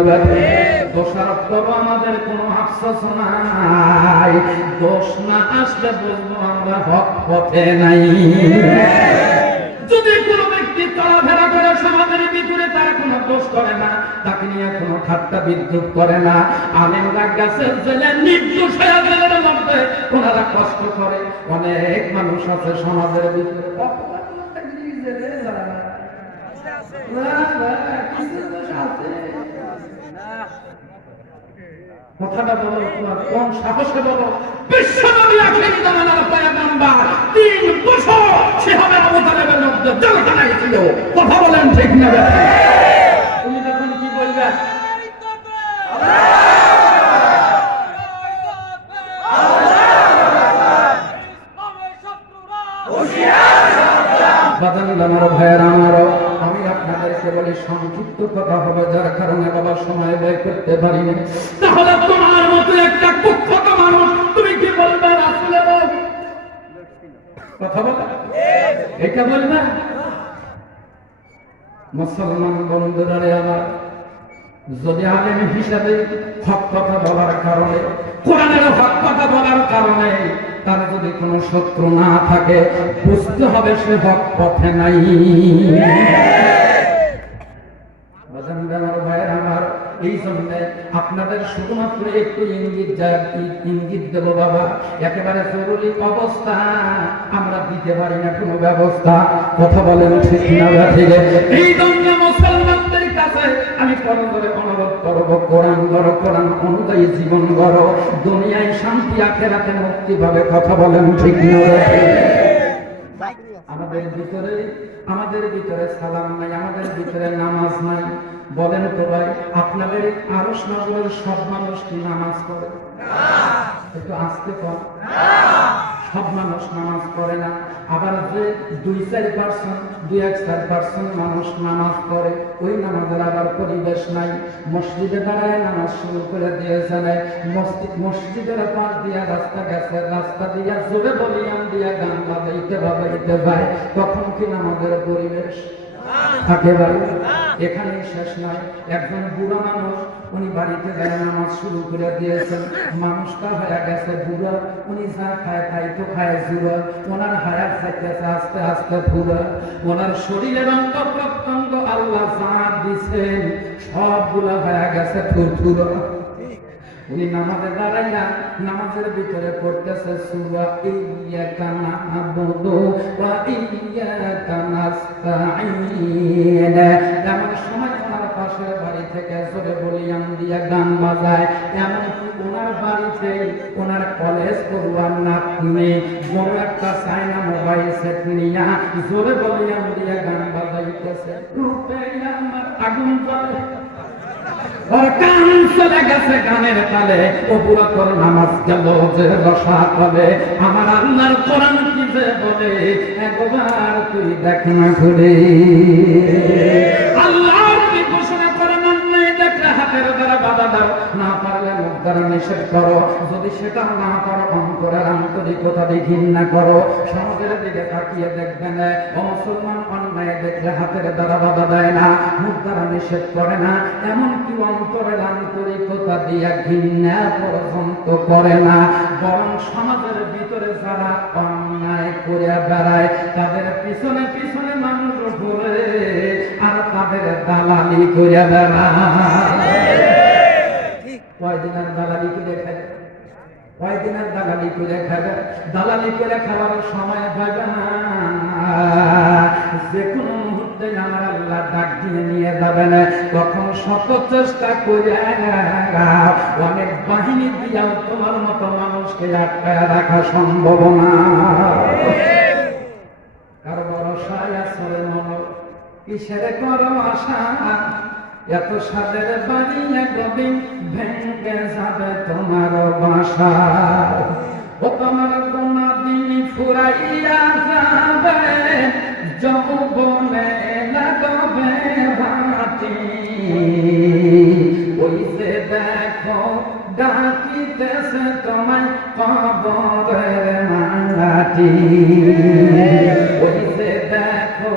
দোষারোপ করবো, আমাদের কোনো আফসোস নাই। দোষ না আসলে বুঝবো আমরা হক পথে নাই। যদি কোনো ব্যক্তি চলাফেরা করে সমাজের ভিতরে, তার কোনো দোষ করে না, তাকে নিয়ে কোনো ঠাট্টা বিদ্রুপ করে না। আলেমরা গাছের জেলে নির্দোষ হয়ে জেলের মধ্যে ওনারা কষ্ট করে। অনেক মানুষ আছে সমাজের ভিতরে, কথাটা বলো, তোমার কোন সাহসে বলো? বিশ্বনবী আখেরি জামানার পয়গম্বর 3 বছর সে হবে আবু তালেবের মধ্যে জেলখানায় ছিল। কথা বলেন ঠিক না? তুমি তখন কি বলবে? আমার ভাইয়ের, আমারও আমি আপনাদেরকে বলি, সংক্ষিপ্ত কথা হবে, যার কারণে বাবা সময় ব্যয় করতে পারি না। তাহলে তোমার মতো একটা কুখ্যাত মানুষ তুমি কি বলবে? রাসূল কথা বলে এটা বলবে? মুসলমান বন্ধুরা আমার, যদি আলেম হিসাবে হক কথা বলার কারণে, কোরআনের হক কথা বলার কারণে তার যদি কোনো শত্রু না থাকে, বুঝতে হবে সে হক পথে নাই। আমার এই জন্য আপনাদের শুধুমাত্র একটু ইঙ্গিত দেব বাবা। একেবারে জরুরি অবস্থা, আমরা দিতে পারি না কোনো ব্যবস্থা। কথা বলেন ঠিক না? এই জন্য মুসলমানদের কাছে আমি করজোরে অনুরোধ করবো, কোরআন গড়ো, কোরআন অনুযায়ী জীবন গড়ো, দুনিয়ায় শান্তি, আখিরাতে মুক্তি পাবে। কথা বলেন ঠিক না? আমাদের ভিতরে সালাম নাই, আমাদের ভিতরে নামাজ নাই। বলেন তো ভাই, আপনাদের আরশ নগরের সব মানুষ কি নামাজ পড়ে? একটু আসতে কর। সব মানুষ নামাজ পড়ে না। আবার যে 2-4% মানুষ নামাজ পড়ে, ওই নামাজের আবার পরিবেশ নাই। মসজিদে দাঁড়ায় নামাজ শুরু করে দিয়েছে। মসজিদের পাশ দিয়া রাস্তা গেছে, রাস্তা দিয়া জোরে বলিয়ান দিয়া গান বাজাইতে যায়। তখন কি নামাজের পরিবেশ থাকে? এখানে শেষ নয়। একজন বুড়া মানুষ উনি বাড়িতে যায় নামাজ শুরু করে দিয়েছেন। মানুষটা হয়ে গেছে বুড়া, উনি যা খায় তাই তো খায় জুড়া, ওনার হায়াত চাইতেছে আস্তে আস্তে ফুরা। ওনার শরীরের অঙ্গ প্রত্যঙ্গ আল্লাহ যা দিছেন সবগুলা হয়ে গেছে থুরথুরা। উনি নামাজে দাঁড়াইয়া নামাজের ভিতরে পড়তেছে সূরা ইয়্যাকা না'বুদু ওয়া ইয়্যাকা নাস্তাঈন। এমন সময় ওনার পাশের বাড়ি থেকে জোরে বলিয়াম দিয়া গান বাজায়। এমনকি ওনার বাড়িতে ওনার কলেজ পড়ুয়ার নাতনি বড় একটা চাইনা মোবাইল সেট নিয়া জোরে বলিয়াম দিয়া গান বাজাইতেছে। রূপে আমার আগুন জ্বলে, ওর কান চলে গেছে গানের তালে। ও বুড়া তোর নামাজ গেল যে রসা তলে, আমার আল্লাহর কোরআন কি যে বলে একবার তুই দেখ না ঘুরে। আল্লাহর কি ঘোষণা করে নাই দেখলে হাতের দ্বারা বাধা দাও, না পারলে মুখ দ্বারা নিষেধ করো। যদি সেটা না করো অন্তরের আন্তরিকতা দিয়ে ঘৃণা করো। সমাজের দিকে তাকিয়ে দেখবেন ও মুসলমান অন্যায় দেখলে হাতের দ্বারা বাধা দেয় না, মুখ দ্বারা নিষেধ করে না, এমনকি অন্তরের আন্তরিকতা দিয়ে ঘৃণা পর্যন্ত করে না। বরং সমাজের ভিতরে যারা অন্যায় করে বেড়ায় তাদের পিছনে পিছনে মানুষ ঘুরে আর তাদের দালালি করে বেড়ায়। কয়দিনের দালালি করে খাবে, কয়দিনের দালালি করে খাবে। দালালি করে খাওয়ার সময় পাবে না, যে কোনো মুহূর্তে আমার আল্লাহ ডাক দিয়ে নিয়ে যাবেন। তখন শত চেষ্টা করে অনেক বাহিনী দিয়াও তোমার মতো মানুষকে আটকায় রাখা সম্ভব না। কারো ভরসায় আসলে মনো কিসের করো আশা, এত সাদের বাড়ি একদিন ভেঙে যাবে তোমার বাসা। ও তোমার গোনা দিন ফুরাইয়া যাবে, যৌবনে লাগবে ভাটি। ওই যে দেখো ডাকিতেছে তোমায় কবরের মাটি। ওই যে দেখো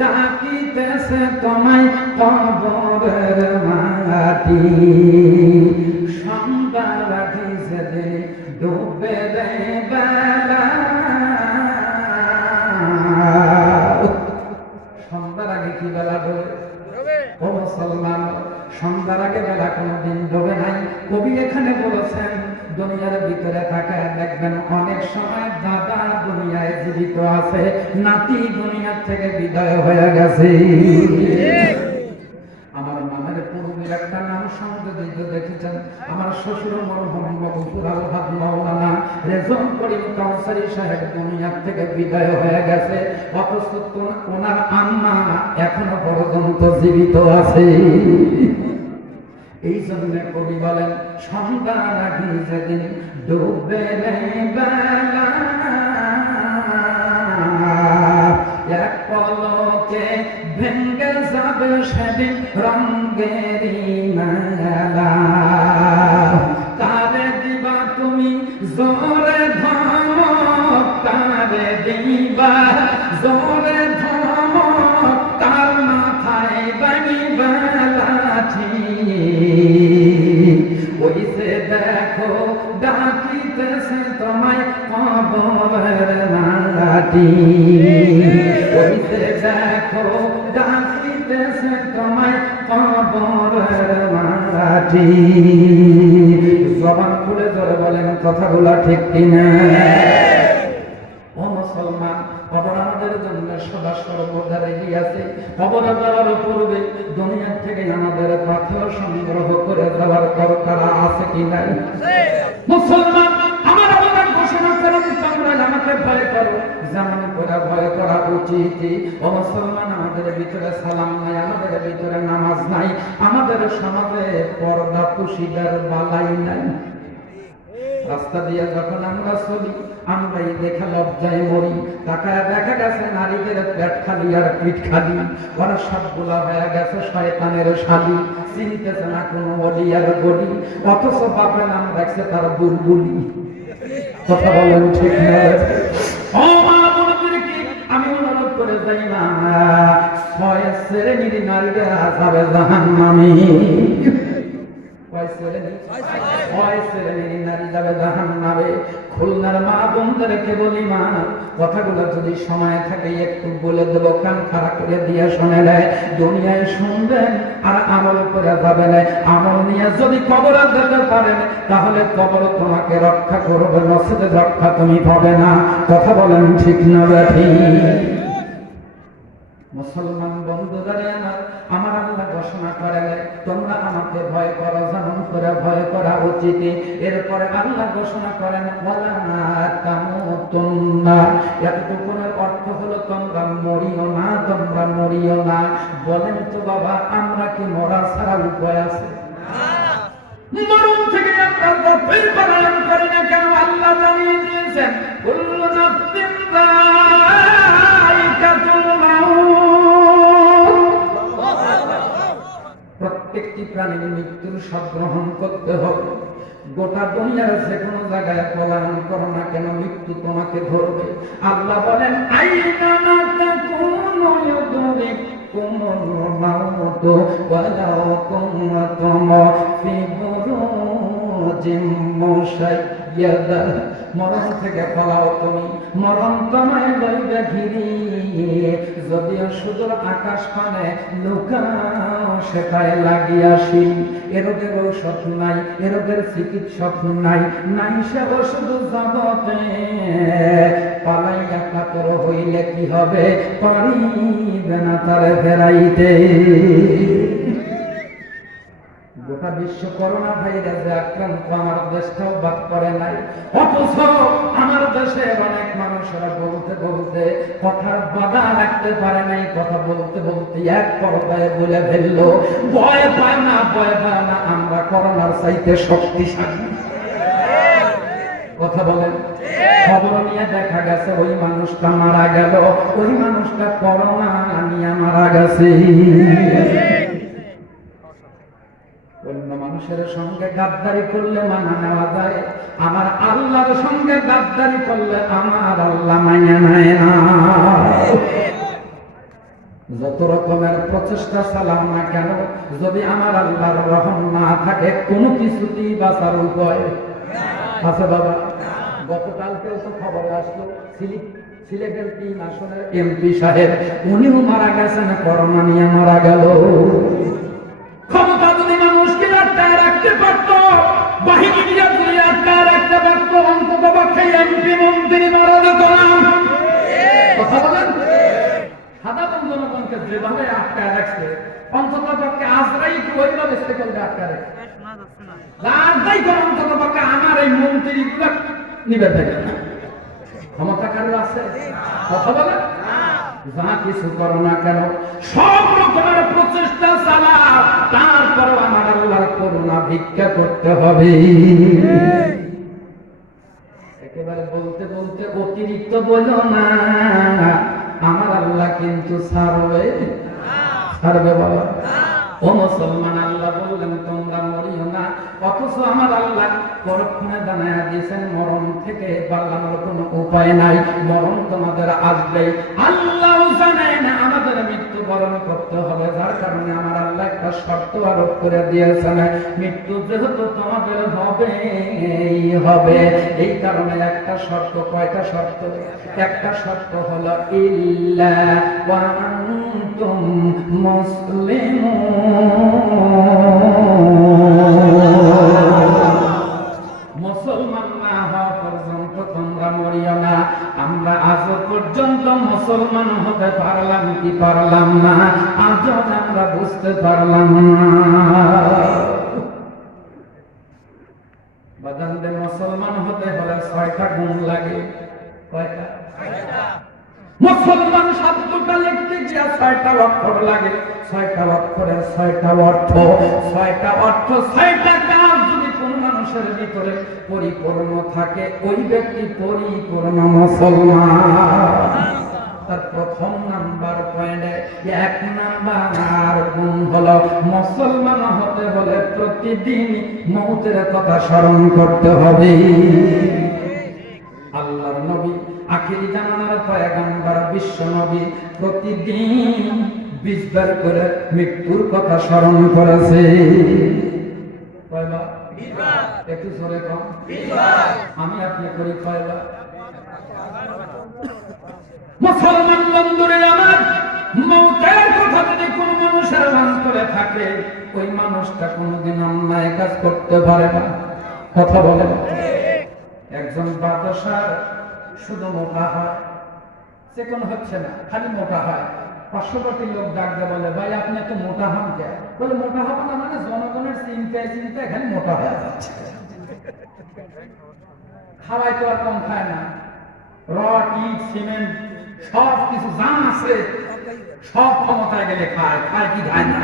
ডাকিতেছে তোমায় কবরের মাটি। সন্ধ্যা রাখি সেদিন ডুবে রে বেলা, সন্ধ্যার আগে কি বেলা ডোবে? ও মুসলমান, সন্ধ্যার আগে বেলা কোনোদিন ডোবে নাই। কবি এখানে বলেছেন দুনিয়ার ভিতরে তাকায় দেখবেন অনেক সময় দাদা দুনিয়ায় জীবিত আছে, নাতি দুনিয়ার থেকে বিদায় হয়ে গেছে। আমার নামের পূর্বের একটা নাম সংযোজিত দেখেছেন, আমার শ্বশুর মরহুম গফুর আলহাজ মাওলানা রেজন করিম কাউসারী সাহেব দুনিয়ার থেকে বিদায় হয়ে গেছে, অথচ ওনার আম্মা এখনো পর্যন্ত জীবিত আছে। এই জন্য কবি বলেন সন্ধ্যা রাখি যেদিন ডুবে বেলা, এক পলকে ভেঙ্গে যাবে সেদিন রঙেরি মেলা। কারে দিবা তুমি জোরে ধমক, কারে দিবা জোরে ধমক, কার মাথায় বানিবা লাঠি। ওই যে দেখো ডাকিতেছে তোমায় কবরের মাটি। ওই যে দেখো ডাকিতেছে তোমায় কবরের মাটি। জবান খুলে ধরে বলেন কথাগুলা ঠিক কিনা? ও মুসলমান, কবর আমাদের জন্য সদা সর্বদা রেডি আছে। কবরে যাওয়ার পূর্বে দুনিয়া থেকে আমাদের পাথর সংগ্রহ করে দেওয়ার দরকার আছে কি নাই? মুসলমান, আমার আল্লাহ ঘোষণা করেন তোমরা আমাকে ভয় করো, যেমন করে ভয় করা উচিত। ও মুসলমান, আমাদের ভিতরে সালাম নাই, আমাদের ভিতরে নামাজ নাই, আমাদের সমাজে পর্দা পুশিদার বালাই নাই। রাস্তা দিয়ে যখন আমরা চলি আমরাই দেখে লজ্জায় মরি। তাকায় দেখা গেছে নারীদের পেট খালি আর পিঠ খালি, ওরা সবগুলা হয়ে গেছে শয়তানের শালি, চিনতেছে না কোনো অলি আর গলি, অথচ বাপে নাম রাখছে তার বুলবুলি। কথা বলেন ঠিক না? ও মা বোনদের কি আমি অনুরোধ করে যাই না, ছয় শ্রেণীর নারীদের আযাবে জাহান্নামী। কয় শ্রেণী? কয় শ্রেণীর নারী যাবে জাহান্নামে। খুলনার মা বোনদেরকে বলি, মা কথাগুলো যদি সময় থাকে একটু বলে দেবো, কান খাড়া করে দিয়ে শুনে নেয়। দুনিয়ায় শুনবেন আর আমল করে যাবেন। আমল নিয়ে যদি কবরে যেতে পারেন তাহলে কবর তোমাকে রক্ষা করবে, নচেত রক্ষা তুমি পাবে না। কথা বলেন ঠিক না ঠিক? মুসলমান বন্ধুরা আমার আল্লাহ ঘোষণা করেন, তোমরা আমাকে ভয় করো যেমন করে ভয় করা উচিত। এরপরে আল্লাহ ঘোষণা করেন, ওয়ালা তামুতুন্না, এতটুকুনের অর্থ হলো তোমরা মরিও না, তোমরা মরিও না। বলেন তো বাবা, আমরা কি মরা ছাড়া উপায় আছে? মরণ থেকে আমরা যতই পলায়ন করি না কেন, আল্লাহ জানিয়ে দিয়েছেন কুল্লু নাফসিন যায়িকাতুল মাউত, প্রত্যেকটি প্রাণীর মৃত্যুর স্বাদ গ্রহণ করতে হবে। গোটা দুনিয়ার যে কোনো জায়গায় পলায়ন করো না কেন, মৃত্যু তোমাকে ধরবে। আল্লাহ বলেন, আইনামা তাকুনু ইউদরিকুমুল মাউতু ওয়ালাউ কুনতুম ফি বুরুজিম মুশাইয়াদা। মরণ থেকে পালাও তুমি, মরণ তোমায় লইবে ঘিরি। যদিও সুদূর আকাশ পানে লুকাও সেটায় লাগিয়াছি। এ রোগের ঔষধ নাই, এ রোগের চিকিৎসক নাই, নাই সে ওষুধ জগতে। পালাইয়া কাতর হইলে কি হবে, পারিবে না তারে ফেরাইতে। গোটা বিশ্ব করোনা ভাইরাসে আক্রান্ত, আমার দেশটাও বাদ পড়ে নাই। অথচ আমার দেশের অনেক মানুষেরা বলতে বলতে কথার বাধা রাখতে পারে নাই। কথা বলতে বলতে এক পর্যায়ে বলে ফেললো, ভয় পায় না, ভয় পায় না, আমরা করোনার চাইতে শক্তিশালী। কথা বলেন। খবর নিয়ে দেখা গেছে ওই মানুষটা মারা গেল, ওই মানুষটা করোনা নিয়ে মারা গেছে। অন্য মানুষের সঙ্গে গাদ্দারি করলে মানা নেওয়া যায়, আমার আল্লাহর সঙ্গে গাদ্দারি করলে আমার আল্লাহ মাইনা নেয় না। যত রকমের প্রচেষ্টা চালাও না কেন, যদি আমার আল্লাহর রহম না থাকে কোনো কিছুতেই বাঁচার উপায় আছে বাবা। গতকালকেও তো খবরে আসলো, সিলেটের 3 আসনের এমপি সাহেব, উনিও মারা গেছেন, করোনা নিয়ে মারা গেল। ক্ষমতা যদি মানুষকে আটকায় রাখতে পারত, বাহিনী দিয়ে যদি আটকায় রাখতে পারত, অন্তত পক্ষে এমপি মন্ত্রী মারা যেত না। কথা বলেন। সাধারণ জনগণকে যেভাবে আটকায় রাখছে, অন্তত পক্ষে আজরাই ওইভাবে সেকেন্ডে আটকায় রাখছে। রাজদাই করে অন্তত পক্ষে আমার এই মন্ত্রীগুলো নিবে থাকে না। ক্ষমতা কারো আছে? কথা বলেন। যা কিছু করো না কেন, সব রকমের প্রচেষ্টা চালাও, তারপর আমার আল্লাহর করুণা ভিক্ষা করতে হবে। একেবারে বলতে বলতে অতিরিক্ত বলো না, আমার আল্লাহ কিন্তু ছাড়বে, ছাড়বে বাবা। ও মুসলমান, আল্লাহ বললেন তোমরা মরিও না, অথচ আমার আল্লাহ পরক্ষণে জানায়া দিয়েছেন মরণ থেকে পালানোর কোনো উপায় নাই, মরণ তোমাদের আসবেই। আল্লাহ জানেন আমাদের মৃত্যুবরণ করতে হবে, যার কারণে আমার আল্লাহ একটা শর্ত আরোপ করে দিয়েছেন, মৃত্যু যেহেতু তোমাদের হবেই হবে, এই কারণে একটা শর্ত। কয়টা শর্ত? একটা শর্ত হলো ইল্লা ওয়া আনতুম মুসলিমুন, মুসলমান না হওয়া পর্যন্ত তোমরা মরিও না। আমরা আজ পর্যন্ত মুসলমান হতে পারলাম কি পারলাম না, আজও আমরা বুঝতে পারলাম না। বাজানদের মুসলমান হতে হলে 6টা গুণ লাগে। কয়টা? মুসলমান শব্দটা লিখতে গিয়ে 6টা অক্ষর লাগে। 6টা অক্ষরের 6টা অর্থ, 6টা অর্থ, 6টা কাজ যদি কোন মানুষের ভিতরে পরিপূর্ণ থাকে, ওই ব্যক্তি পরিপূর্ণ মুসলমান। তার প্রথম নাম্বার পয়েন্টে 1 নাম্বার গুণ হলো মুসলমান হতে হলে প্রতিদিন মওতের কথা স্মরণ করতে হবে। আল্লাহর নবী আখিরি জামানার পয়গম্বর বিশ্ব নবী প্রতিদিন 20 বার করে মৃত্যুর কথা স্মরণ করেছে। কয়বার? একটু জোরে কম। আমি আপনি করি কয়বার? মুসলমান বন্ধুরা আমার, মওতের কথা যদি কোন মানুষের অন্তরে থাকে, ওই মানুষটা কোনোদিন অন্যায় কাজ করতে পারে না। কথা বলে। একজন বাদশা শুধু মোটা হয়, সেকোন হচ্ছে না, খালি মোটা হয়। 500 কোটি লোক ডাকতে বলে, ভাই আপনি এত মোটা হন কে? বলে মোটা হবো না মানে জনগণের চিন্তায় চিন্তায় খালি মোটা হয়ে যাচ্ছে। খাওয়াই তো আর কম খায় না, রড ইট সিমেন্ট সব কিছু যা আছে সব ক্ষমতায় গেলে খায়। খায় কি খায় না?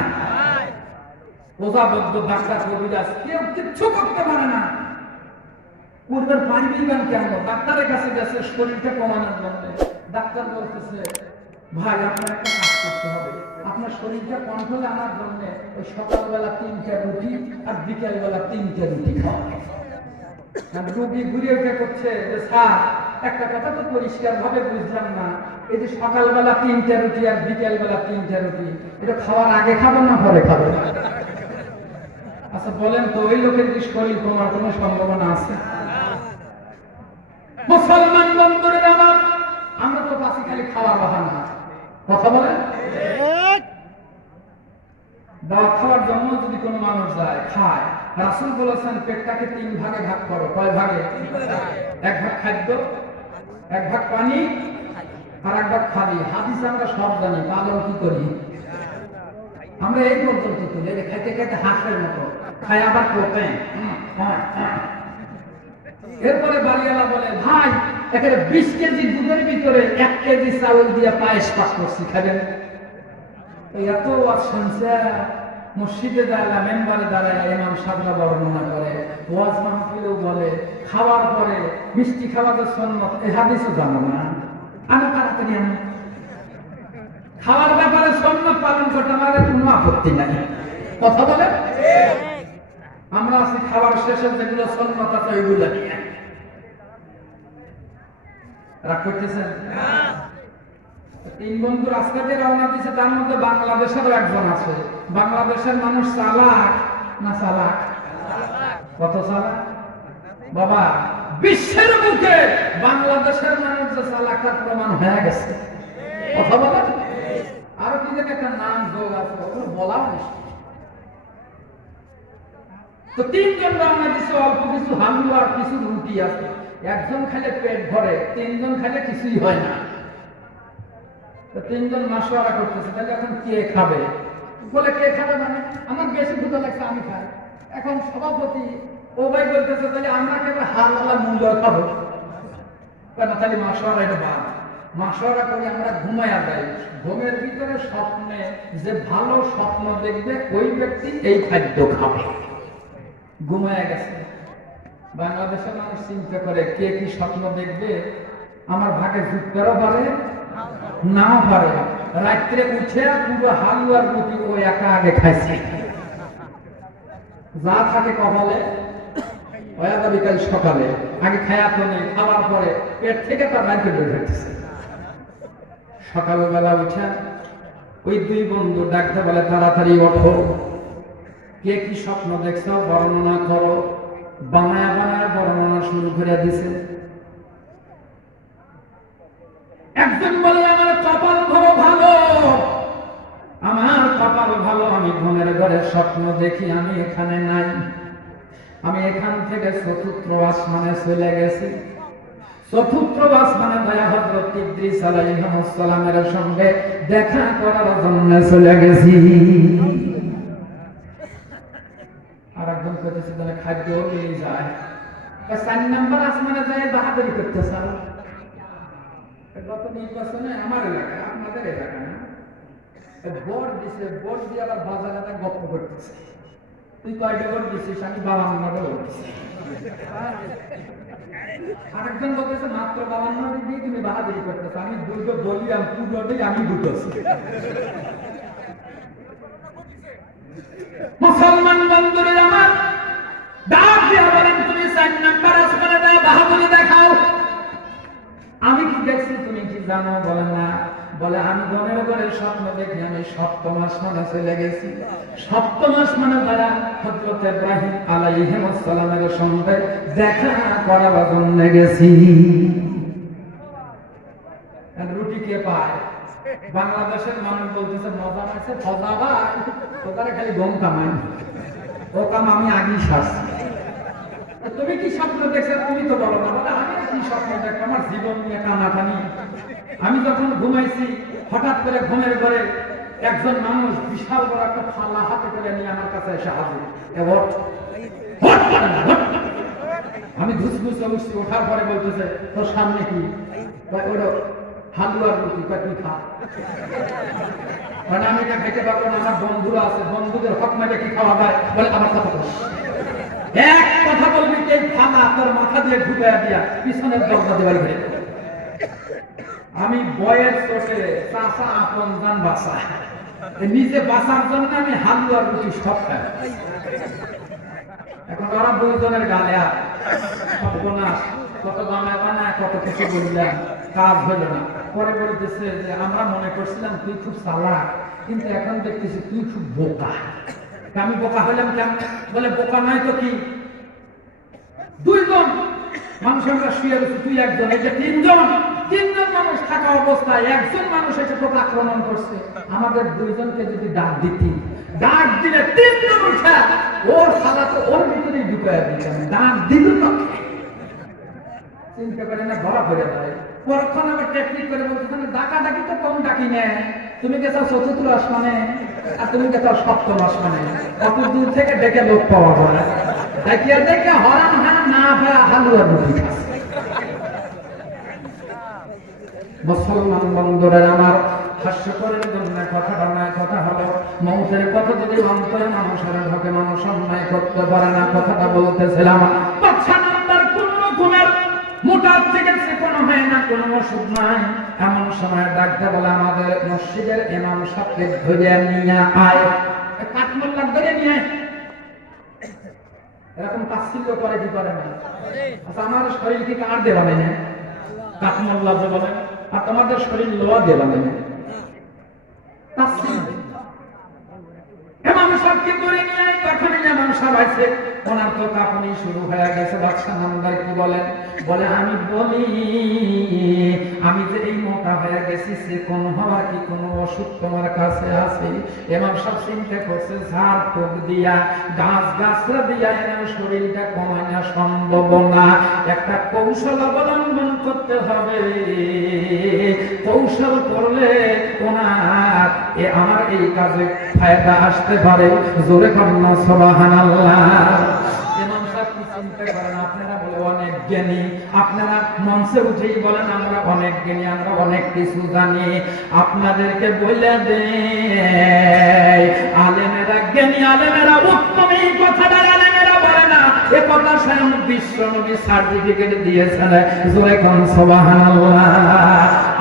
প্রজাবদ্ধ ডাক্তার কবিরাজ কেউ কিচ্ছু করতে পারে না। করবার পারবেই না কেন? ডাক্তারের কাছে গেছে শরীরটা কমানোর জন্য। ডাক্তার বলতেছে, ভাই আপনার একটা কাজ করতে হবে, আপনার শরীরটা কন্ট্রোলে আনার জন্য ওই সকালবেলা 3টা রুটি আর বিকেলবেলা 3টা রুটি খাওয়া। রোগী ঘুরে উঠে করছে যে স্যার একটা কথা তো পরিষ্কার ভাবে বুঝলাম না, এই যে সকালবেলা 3টা রুটি আর বিকেলবেলা 3টা রুটি, এটা খাওয়ার আগে খাবো না পরে খাবো? আচ্ছা বলেন তো, ওই লোকের কি শরীর কমার কোনো সম্ভাবনা আছে? মুসলমান বন্ধুরা আমার, আমরা তো বাসি খালি খাওয়ার বাহানা। কথা বলেন। দাওয়াত খাওয়ার জন্য যদি কোনো মানুষ যায় খায়, রাসূল বলেছেন পেটটাকে 3 ভাগে ভাগ করো। কয় ভাগে? 1 ভাগ খাদ্য, 1 ভাগ পানি আর 1 ভাগ খালি। হাদিস আমরা সব জানি, পালন কি করি আমরা? এই পর্যন্ত তুলে খাইতে খাইতে হাঁসের মতো খাই, আবার প্রোটিন। এরপরে বাড়িওয়ালা বলে, ভাই এখানে 20 কেজি দুধের ভিতরে 1 কেজি চাউল দিয়ে পায়েস পাক করছি, খাবেন? এত শুনছে, মসজিদে দাঁড়ায়, মেম্বারে দাঁড়ায় ইমাম সাহেবরা বর্ণনা করে, ওয়াজ মাহফিলেও বলে খাওয়ার পরে মিষ্টি খাওয়া তো সুন্নাত। এই হাদিসও জানো না? আমি তাড়াতাড়ি আমি খাওয়ার ব্যাপারে সুন্নাত পালন করতে আমার কোনো আপত্তি নাই। কথা বলে। আমরা আছি খাবার শেষে যেগুলো সুন্নাত আছে ওইগুলো নিয়ে রাগ করতেছেন। 3 বন্ধু রাস্তা দিয়ে রওনা দিয়েছে, তার মধ্যে বাংলাদেশেরও একজন আছে। বাংলাদেশের মানুষ চালাক না চালাক? কত চালাক বাবা! বিশ্বের বুকে বাংলাদেশের মানুষ যে চালাক তার প্রমাণ হয়ে গেছে। কথা বলে। আরো কি যেন একটা নাম যোগ আছে, বলাও নেই। তো 3 জন রওনা দিয়েছে, অল্প কিছু হালুয়া আর কিছু রুটি আছে। একজন খাইলে পেট ভরে, 3 জন খাইলে কিছুই হয় না। 3 জন মাসওয়ারা করতেছে, তাহলে এখন কে খাবে? বলে কে খাবে মানে আমার বেশি ক্ষুধা লাগছে আমি খাই। এখন সভাপতি ও ভাই বলতেছে, তাহলে আমরা কেবল হালওয়ালা মূল্য খাবো না? তাহলে মাসওয়ারা এটা বাদ। মাসওয়ারা করি আমরা ঘুমায়া যাই, ঘুমের ভিতরে স্বপ্নে যে ভালো স্বপ্ন দেখবে ওই ব্যক্তি এই খাদ্য খাবে। ঘুমায়া গেছে। বাংলাদেশের মানুষ চিন্তা করে কে কি স্বপ্ন দেখবে, আমার ভাগে যুক্তরও পারে নাও পারে। রাত্রে উঠে পুরো হালুয়ার রুটি ও একা আগে খাইছে, যা থাকে কপালে বিকাল সকালে আগে খায়া তো নেই। খাওয়ার পরে পেট থেকে তার বাইরে বের হইতেছে। সকালবেলা উঠে ওই 2 বন্ধু ডাকতে বলে, তাড়াতাড়ি ওঠো, কে কি স্বপ্ন দেখছ বর্ণনা করো। বানায়া বানায়া বর্ণনা শুরু করে দিছে। একজন বলে, আমার কপাল বড় ভালো, আমার কপাল ভালো, আমি ঘুমের ঘরে স্বপ্ন দেখি আমি এখানে নাই, আমি এখান থেকে 4র্থ আসমানে চলে গেছি। 4র্থ আসমানে ভাইয়া হযরত ইদ্রিস আলাইহিস সালামের সঙ্গে দেখা করার জন্য চলে গেছি। আর একজন কইতেছে তাহলে খাদ্য নিয়ে যায়, 4 নম্বর আসমানে যায় বাহাদুরি করতেছে। গত নির্বাচনে আমার এলাকায়, আপনাদের এলাকা না, ভোট দিছে, ভোট দিয়ে আবার বাজারে গপ্প করতেছে। তুই কয়টা ভোট দিছিস? আমি 52টা ভোট দিছি। আরেকজন বলতেছে মাত্র 52টা দিয়ে তুমি বাহাদুরি করতেছ। আমি দুটো বলিলাম, পুরোটাই আমি দুটোছি। মুসলমান বন্ধুরা আমার, ডাক দিয়ে বলেন তুমি 4 নম্বর আসমানে দাও বাহাদুরি দেখাও। আমি কি দেখছি তুমি কি জানো? বলেন না। বলে আমি ঘনের ঘরে স্বপ্ন দেখি আমি 7ম আসমানে চলে গেছি। 7ম আসমানে তারা হযরত ইব্রাহিম আলাইহিস সালামের সঙ্গে দেখা করার জন্য গেছি। রুটি কে পায়? বাংলাদেশের মানুষ বলতেছে মজা আছে ফজা ভাই, ওখানে খালি গম কামাই, ও কাম আমি আগেই শাসছি। তুমি কি স্বপ্ন দেখছো? তুমি তো বলো না। বলে আমি কি স্বপ্ন দেখবো, আমার জীবন নিয়ে টানাটানি। আমি যখন ঘুমাইছি হঠাৎ করে ঘুমের ঘরে একজন মানুষ বিশাল বড় একটা থালা হাতে করে নিয়ে আমার কাছে এসে হাজির। আমি ধুসমুসে উঠছি, ওঠার পরে বলতেছে তোর সামনে কি? ওটা হালুয়ার রুটি, তুই খা। মানে আমি এটা খাইতে পারবো না, আমার বন্ধুরা আছে, বন্ধুদের হক মেরে কি খাওয়া যায়? বলে আমার কথা বল, এক কথা বলবি কে থালা তোর মাথা দিয়ে ঢুকাইয়া দিয়া পিছনের দরজা দেওয়ার ঘরে। আমি বয়ের চোটে চাষা আপন জান বাসা, নিজে বাঁচার জন্য আমি হালুয়ার রুটি সব খাই। এখন ওরা দুইজনের গালে সর্বনাশ, কত গামে বানায় কত কিছু বললাম, কাজ হইল না। পরে বলতেছে যে আমরা মনে করছিলাম তুই খুব চালাক, কিন্তু এখন দেখতেছি তুই খুব বোকা। আমি বোকা হইলাম কেমন? বলে বোকা নয় তো কি, দুইজন মানুষ আমরা শুয়ে রয়েছি, তুই একজন, এই যে তিনজন মানুষ থাকা অবস্থায় একজন মানুষ এসে তোকে আক্রমণ করছে। আমাদের দুইজনকে যদি ডাক দিতি, ডাক দিলে তিনজন উঠে ওর খালা তো ওর ভিতরেই ঢুকাই দিতাম, ডাক দিল না। চিন্তা করে না, ধরা করে দেয়। পরক্ষণ আবার টেকনিক করে বলতে ডাকা ডাকি তো কম ডাকি নেয়, তুমি গেছো 4th আসমানে আর তুমি গেছো 7ম আসমানে, কত দূর থেকে ডেকে লোক পাওয়া যায়। দেখিয়া দেখে হরান না ভাই হালুয়া রুটি। মুসলমান বন্ধুরা আমার, হাস্যকরের জন্য কথাটা নয়, কথা হলো মৌতের কথা যদি অন্তরে মানুষের ঢোকে মানুষ অন্যায় করতে পারে না। কথাটা বলতেছিলাম, বাচ্চা নাম্বার কোন রকমের মোটা থেকে কোনো হয় না, কোনো ওষুধ নাই। এমন সময় ডাকতে বলে আমাদের মসজিদের ইমাম সাহেবকে ধরে নিয়ে আয়, কাঠমোল্লা ধরে নিয়ে আয়। এরকম তাচ্ছিল্য করে কি করে না? আচ্ছা আমার শরীর কি কার দেওয়া নেই না, কাঠমোল্লা যে বলে, আর তোমাদের শরীর লোয়া দেওয়া নেই না, তাচ্ছিল্য। ইমাম সাহেবকে ধরে নিয়ে আয়, তখনই ইমাম সাহেব আছে, ওনার তো কাঁপুনি শুরু হয়ে গেছে। বাদশা নামদার কি বলেন? বলে আমি বলি আমি যে এই মোটা হয়ে গেছি, সে কোন হওয়ার কি কোনো ওষুধ তোমার কাছে আছে? ইমাম সাহেব চিন্তা করছে ঝাড় ফুঁক দিয়া গাছরা দিয়া এনার শরীরটা কমায় না সম্ভব না, একটা কৌশল অবলম্বন করতে হবে। কৌশল করলে ওনার আমার এই কাজে ফায়দা আসতে পারে। জোরে কন্যা সুবহানাল্লাহ। ইমাম সাহেব কি চিন্তা করেন? আপনারা বলে অনেক জ্ঞানী, আপনারা মঞ্চে উঠেই বলেন আমরা অনেক জ্ঞানী, আমরা অনেক কিছু জানি। আপনাদেরকে বলে দেয় আলেমেরা জ্ঞানী, আলেমেরা উত্তম, এই কথাটা আলেমেরা বলে না। এ কথা স্বয়ং বিশ্ব নবী সার্টিফিকেট দিয়েছেন। জোরে কন্যা সুবহানাল্লাহ।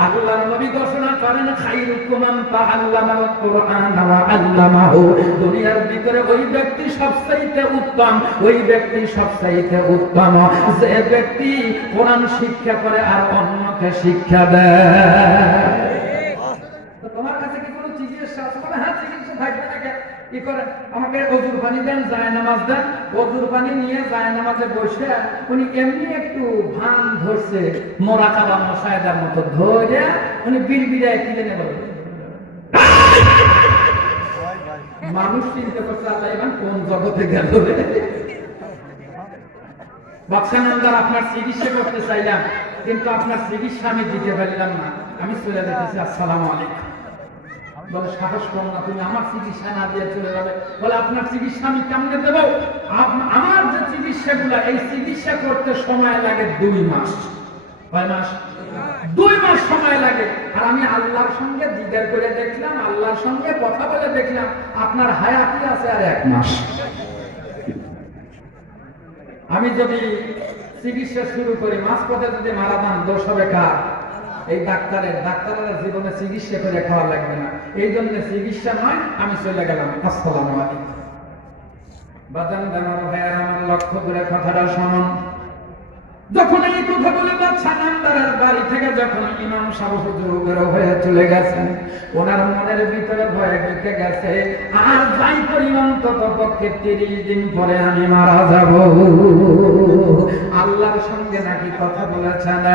আল্লাহর নবী ঘোষণা করেন খায়রুকুম মান তাআল্লামাল কুরআন ওয়া আল্লামাহু। দুনিয়ার ভিতরে ওই ব্যক্তি সবচেয়ে উত্তম, ওই ব্যক্তি সবচেয়ে উত্তম যে ব্যক্তি কোরআন শিক্ষা করে আর অন্যকে শিক্ষা দেয়। তো তোমার কাছে কি কোনো চিকিৎসা আছে? মানে হ্যাঁ চিকিৎসা থাকবে না, কি করে আমাকে ওযুর পানি দেন, জায়নামাজ দেন। ওযুর পানি নিয়ে জায়নামাজে বসে উনি এমনি একটু ভান ধরছে, মোরাকাবা মুশাহিদার মতো ধরে উনি বিড়বিড়ায় কি জানে বলে। মানুষ চিন্তা করছে আল্লাহ ইমান কোন জগতে গেল রে। বাদশা নামদার আপনার চিকিৎসা করতে চাইলাম, কিন্তু আপনার চিকিৎসা আমি দিতে পারলাম না, আমি চলে যেতেছি, আসসালামু আলাইকুম। বলে সাহস কম না, তুমি আমার চিকিৎসা না দিয়ে চলে যাবে। বলে আপনার চিকিৎসা আমি কেমনে দেব? আমার যে চিকিৎসাগুলো, এই চিকিৎসা করতে সময় লাগে 2 মাস। কয় মাস? 2 মাস সময় লাগে। আর আমি আল্লাহর সঙ্গে জিজ্ঞাসা করে দেখলাম, আল্লাহর সঙ্গে কথা বলে দেখলাম আপনার হায়াতি আছে আর 1 মাস। আমি যদি চিকিৎসা শুরু করি, মাঝপথে যদি মারা যান, দোষ হবে কার? এই ডাক্তারেরা জীবনে চিকিৎসা করে খাওয়া লাগবে না, এই জন্য চিকিৎসা নয়, আমি চলে গেলাম। আসসালামু আলাইকুম। বাজান আমার ভাইয়ের আমার লক্ষ্য করে কথাটা শুনুন। যখন এই কথা বলে বাদশা নামদারের বাড়ি থেকে যখন ইমাম সাহেব হুজুর বের হয়ে চলে গেছেন, ওনার মনের ভিতরে ভয় ঢুকে গেছে, আর যাই পরিমাণ তত পক্ষে 30 দিন পরে আমি মারা যাব। আল্লাহর সঙ্গে নাকি কথা বলেছেন,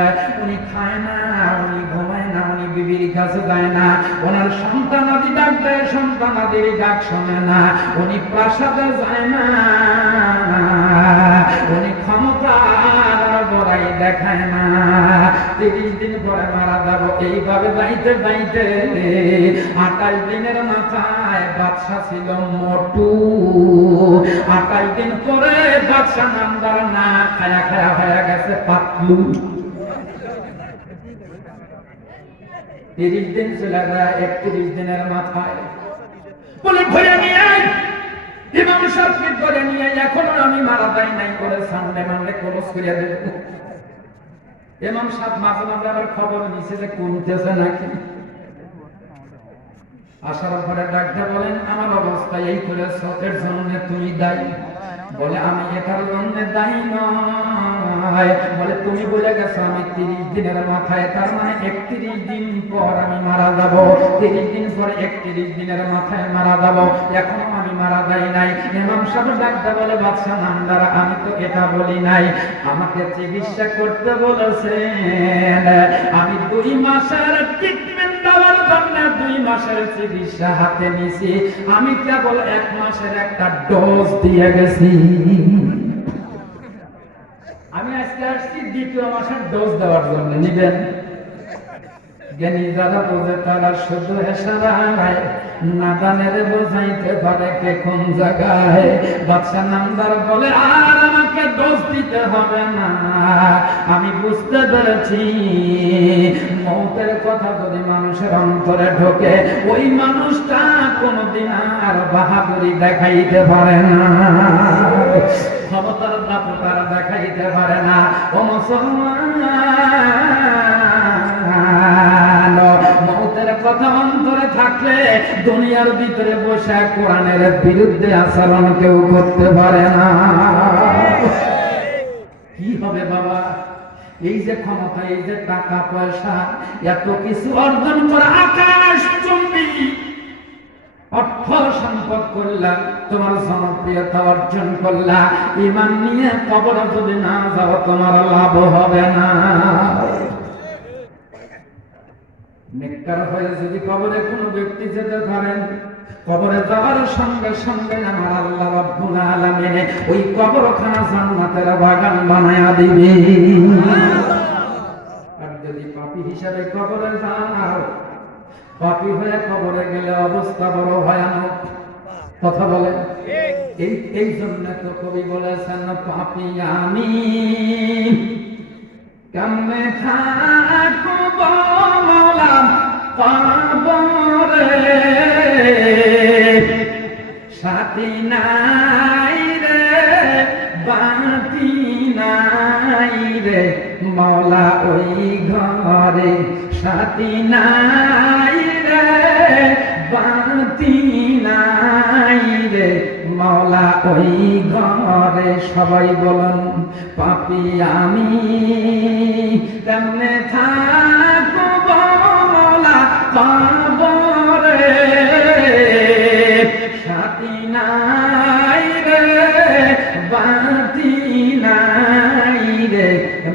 উনি খায় না, উনি ঘুমায় না, উনি বিবির কাছে যায় না, ওনার সন্তানাদি ডাক দেয়, সন্তানাদির ডাক শোনে না, উনি প্রাসাদে যায় না, উনি ক্ষমতার বড়াই দেখায় না। 30 দিন পরে মারা যাব। এইভাবে যাইতে যাইতে 28 দিনের মাথায় বাদশা ছিল মোটু। 28 দিন পরে বাদশা নামদার না খায়া খায়া হয়ে গেছে পাতলু। 30 দিন চলে যায়, 31 দিনের মাথায় বলে ধরে নিয়ে ইমাম সাহেবকে ধরে নিয়ে এখনো আমি মারা যাই নাই করে সামনে মানলে কলস করে দেব। ইমাম সাহেব মাঝে মাঝে আবার খবর নিছে যে কমতেছে নাকি। আসার পরে ডাক্তার বলেন, আমার অবস্থা এই করেছ, এর জন্য তুমি দায়ী। বলে আমি এটার জন্য দায়ী নয়। বলে তুমি বলে গেছো আমি 30 দিনের মাথায়, তার মানে 31 দিন পর আমি মারা যাব। 30 দিন পর 31 দিনের মাথায় মারা যাব, এখনো আমি মারা যাই নাই। ইমাম সাহেব ডাক্তার বলে, বাদশা নামদার আমি তো এটা বলি নাই, আমাকে চিকিৎসা করতে বলেছেন। আমি 2 মাসের ট্রিটমেন্ট দেওয়ার জন্য 2 মাসের চিকিৎসা হাতে নিছি, আমি কেবল 1 মাসের একটা ডোজ দিয়ে গেছি। আমি আজকে আসছি 2 মাসের ডোজ দেওয়ার জন্য, নিবেন? জ্ঞানী যারা বোঝে তারা শুধু এশারায়, নাদানের বোঝাইতে পারে কে কোন জায়গায়। বাদশা নামদার বলে, আর আমাকে দোষ দিতে হবে না, আমি বুঝতে পেরেছি মৌতের কথা যদি মানুষের অন্তরে ঢোকে, ওই মানুষটা কোনদিন আর বাহাদুরি দেখাইতে পারে না, ক্ষমতার দাপটার দেখাইতে পারে না। ও মুসলমান, মৌতের কথা অন্তরে থাকলে দুনিয়ার ভিতরে বসে কোরআনের বিরুদ্ধে আচরণ কেউ করতে পারে না। কি হবে বাবা, এই যে ক্ষমতা, এই যে টাকা পয়সা, এত কিছু অর্জন করে আকাশ চুম্বি অর্থ সম্পদ করলা, তোমার জনপ্রিয়তা অর্জন করলা, ঈমান নিয়ে কবর যদি না যাও তোমার লাভ হবে না। নেককার হয়ে যদি কবরে কোনো ব্যক্তি যেতে পারেন, কবরে যাওয়ার সঙ্গে সঙ্গে আমার আল্লাহ রাব্বুল আলামিন ওই কবরখানা জান্নাতের বাগান বানায়া দিবে। আর যদি পাপী হিসাবে কবরে যাও, পাপী হয়ে কবরে গেলে অবস্থা বড় ভয়ানক। কথা বলেন, এই জন্য তো কবি বলেছেন, পাপী আমি কেমনে থাকব বললাম কবরে, সাথী নাই রে বাতি নাই রে মওলা ওই ঘরে, সাথী নাই রে বাতি নাই রে মওলা ওই ঘরে। সবাই বলুন, পাপী আমি কেমনে থাকব মওলা কবরে, সাথী নাই রে বাতি নাই রে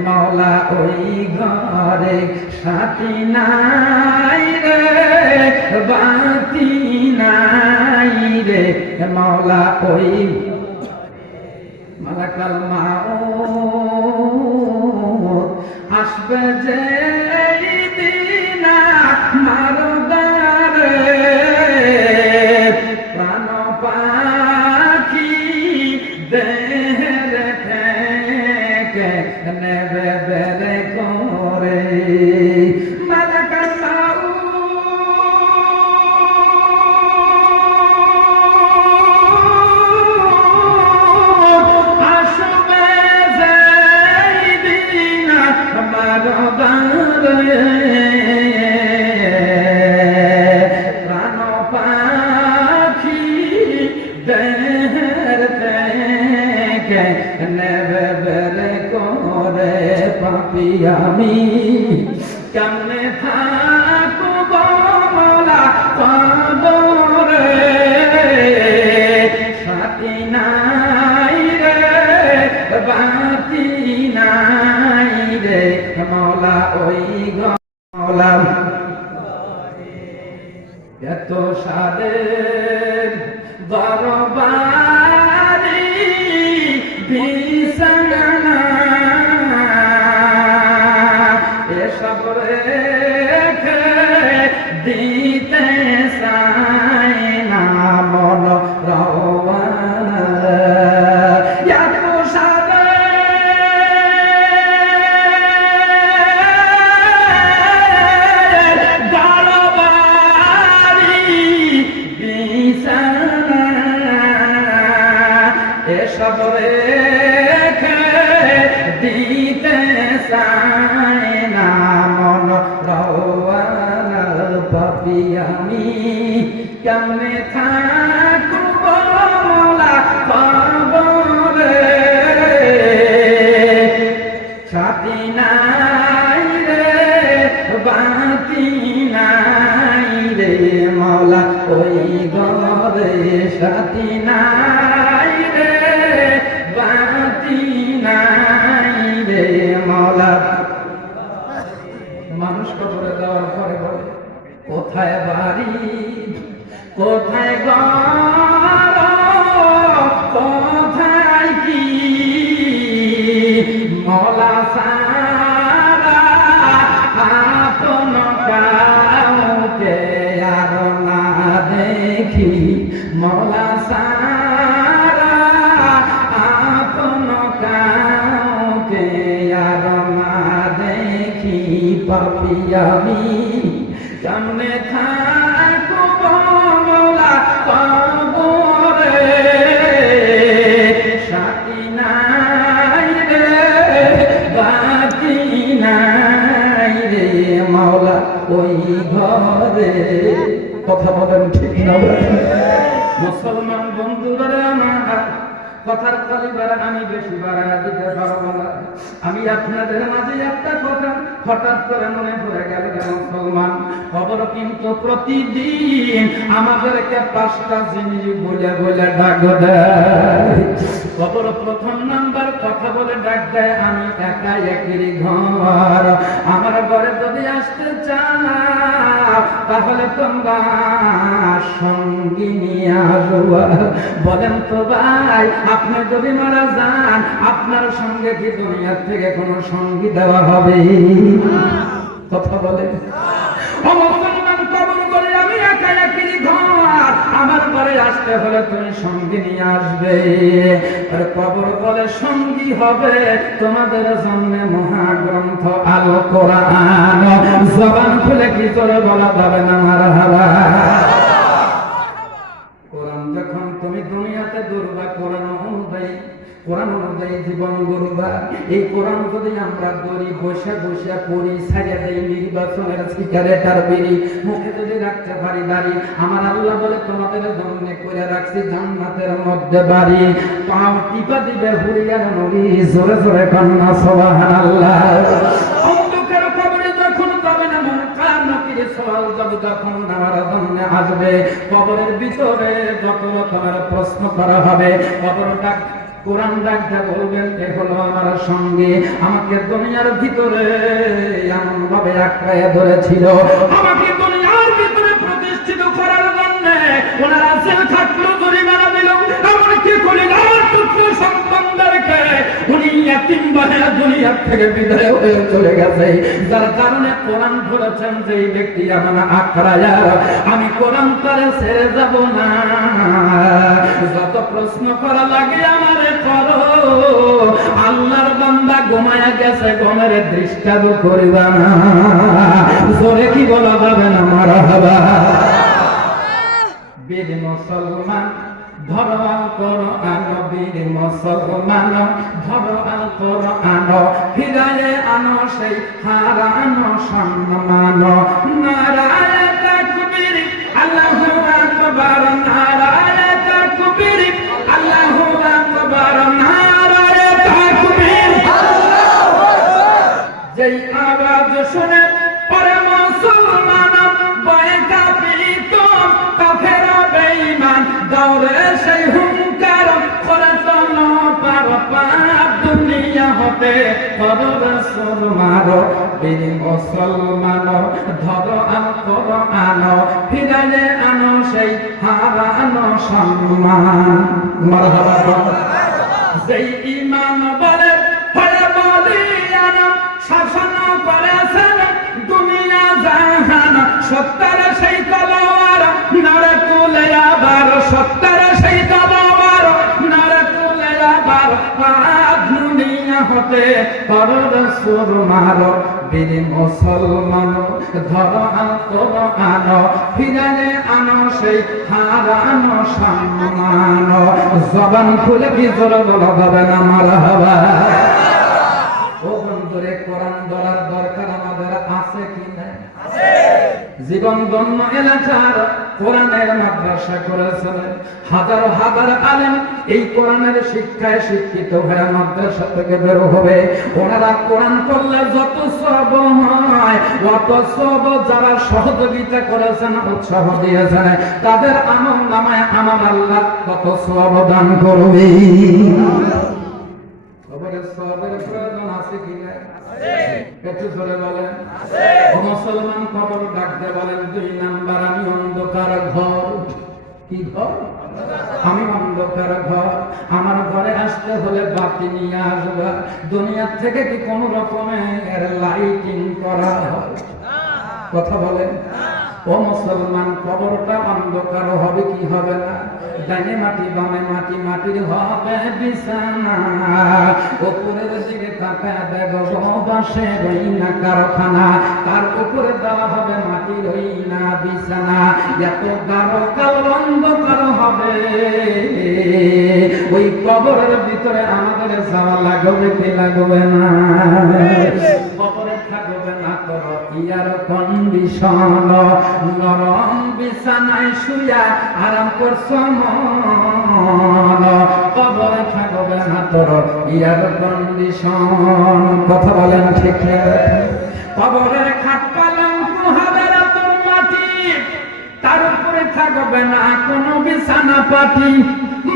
মওলা ওই ঘরে, সাথী নাই রে বাতি নাই রে মওলা ওই। মালাকাল মাউত আসবে যে দিন মারদারে, প্রাণ পাখি দেহের থেকে নেবে বেরে করে। মালাকাল প্রাণ পাখি দেহের থেকে নেবে বেরে করে। পাপী আমি কেমনে থাকব মওলা কবরে সাথী নাই রে বাতি নাই রে মওলা ওই মওলা এত সাদের দরবারি বিছানা এসব রেখে দিতে চাই না মন রওয়ানা এত সাদের দরবারি বিছানা এসব রেখে দিতে চাই না মন রওয়ানা পাপী আমি কেমনে থাকব মওলা কবরে সাথী নাই রে বাতি নাই রে মওলা ওই ঘরে সাথী নাই রে বাতি নাই রে মওলা মানুষ কবরে যাওয়ার পরে বলে কোথায় বাড়ি কোথায় ঘর কোথায় কি মওলা সারা আপন কাউকে আর না দেখি মওলা সারা আপন কাউকে আর না দেখি পাপী আমি কেমনে থাকব মওলা কবরে সাথী নাই রে বাতি নাই রে মওলা ওই ঘরে কথা বলেন ঠিক না মুসলমান বন্ধুরা আমার কথার পরিবার আমি বেশি বাড়া দিতে পারবো না আমি আপনাদের মাঝে একটা কথা হঠাৎ করে মনে পড়ে গেল মুসলমান খবর কিন্তু প্রতিদিন আমাদেরকে 5টা জিনিস বলে বলে ডাক দেয় খবর প্রথম নাম্বার কথা বলে ডাক দেয় আমি একা একই ঘর আমার ঘরে যদি আসতে চাও তাহলে তোমরা সঙ্গী নিয়ে আসবা বলেন তো ভাই আপনি যদি মারা যান আপনার সঙ্গে কি দুনিয়ার থেকে কোনো সঙ্গী দেওয়া হবে কথা বলে মুসলমান কবর করে আমি একা একই ঘর আমার ঘরে আসতে হলে তুমি সঙ্গী নিয়ে আসবে আর কবর বলে সঙ্গী হবে তোমাদের জন্য মহাগ্রন্থ আল কোরআন জবান খুলে কি করে বলা যাবে না মারহাবা কোরআন যখন তুমি দুনিয়াতে দুর্বা কোরআন অনুযায়ী জীবন গড়বা এই কোরআন যদি আমরা দড়ি বসে বসে পড়ি ছাড়িয়ে দেই নির্বাচনের সিগারেটার বিড়ি মুখে যদি রাখতে পারি দাঁড়ি আমার আল্লাহ বলে তোমাদের জন্য করে রাখছি জান্নাতের মধ্যে বাড়ি পাও টিপা দিবে হুরিয়ার নবী জোরে জোরে কন্যা সুবহানাল্লাহ অন্ধকার কবরে যখন যাবে না মন কার নকিরে সওয়াল যাবে যখন আমার জন্য আসবে কবরের ভিতরে যত রকমের প্রশ্ন করা হবে কবরটা কোরআন ডাকটা বলবেন এ হলো আমার সঙ্গে আমাকে দুনিয়ার ভিতরে এমন ভাবে আঁকড়ায় ধরেছিল আমাকে দুনিয়ার ভিতরে প্রতিষ্ঠিত করার জন্য ওনারা জেল থাকলো জরিমানা দিল এমনকি কলিজার টুকরো সন্তানদেরকে উনি ইয়াতিম বানায়া দুনিয়ার থেকে বিদায় হয়ে চলে গেছে যার কারণে কোরআন ধরেছেন যে ব্যক্তি আমার আঁকড়ায়া আমি কোরআন তারে ছেড়ে যাব না যত প্রশ্ন করা লাগে আমারে করো আল্লাহর বান্দা ঘুমায়া গেছে ঘুমের দৃষ্টান্ত করিবা না জোরে কি বলা যাবে না মারহাবা বীর মুসলমান ধরো আল কোরআন বীর মুসলমান ধরো আল কোরআন ফিরায়ে আনো সেই হারানো সম্মান নারায়ে তাকবীর আল্লাহু আকবার নারায়ে তাকবীর আল্লাহু আকবার নারায়ে তাকবীর আল্লাহু আকবার আওয়াজ শুনে পরে মুসলমান ভয়ে কাঁপিত কাফের বেঈমান দৌড়ে সেই হুঙ্কার করে চল পার পার দুনিয়া হতে করর সুর মারো বীর মুসলমান ধরো আল কোরআন ফিরাইলে আনো সেই হারানো সম্মান মারহাবা যেই ঈমান বলে হয়ে বলিয়ান শাসন করেছেন দুনিয়া জাহান সত্তর সেই তলোয়ার নারে তুলে আবার সত্তর সেই তলোয়ার নারে তুলে আবার দুনিয়া হতে করর সুর মারো বীর মুসলমান ধরো আল কোরআন ফিরাইলে আনো সেই হারানো সম্মান জবান খুলে কি জোরে বলা যাবে না মারহাবা ও বন্ধুরে কোরআন ধরার দরকার আমাদের আছে কি না আছে জীবন গণ্য এলাকার কোরআনের মাদ্রাসা করেছেন হাজার হাজার আলেম এই কোরআনের শিক্ষায় শিক্ষিত হয়ে মাদ্রাসা থেকে বের হবে ওনারা কোরআন পড়লে যত সওয়াব হয় অত সওয়াব যারা সহযোগিতা করেছেন উৎসাহ দিয়েছেন তাদের আমল নামায় আমার আল্লাহ কত সওয়াব দান করবে খবরের সওয়াবের প্রয়োজন আছে কি না আছে একটু জোরে বলেন আছে ও মুসলমান খবর ডাকতে বলেন দুই নাম্বার আমি অন্ধকার ঘর কি ঘর আমি অন্ধকার ঘর আমার ঘরে আসতে হলে বাতি নিয়ে আসবা দুনিয়া থেকে কি কোন রকমের লাইটিং করা হয় কথা বলেন ও মুসলমান কবরটা অন্ধকার হবে কি হবে না ডাইনে মাটি বামে মাটি মাটির হবে বিছানা উপরের দিকে তাকায় দেখো বাসে রই না কারখানা তার উপরে দেওয়া হবে মাটি রই না বিছানা এত গাঢ় কালো অন্ধকার হবে ওই কবরের ভিতরে আমাদের যাওয়া লাগবে কি লাগবে না কবরে থাকবে না তোর ইয়ার কন্ডিশন নরম বিছানায় শুয়া আরাম করছো মন কবরে থাকবে না তোর ইয়ার কন্ডিশন কথা বলেন ঠিক কবরের খাট পালঙ্ক হবে না তোর মাটি তার উপরে থাকবে না কোনো বিছানা পাটি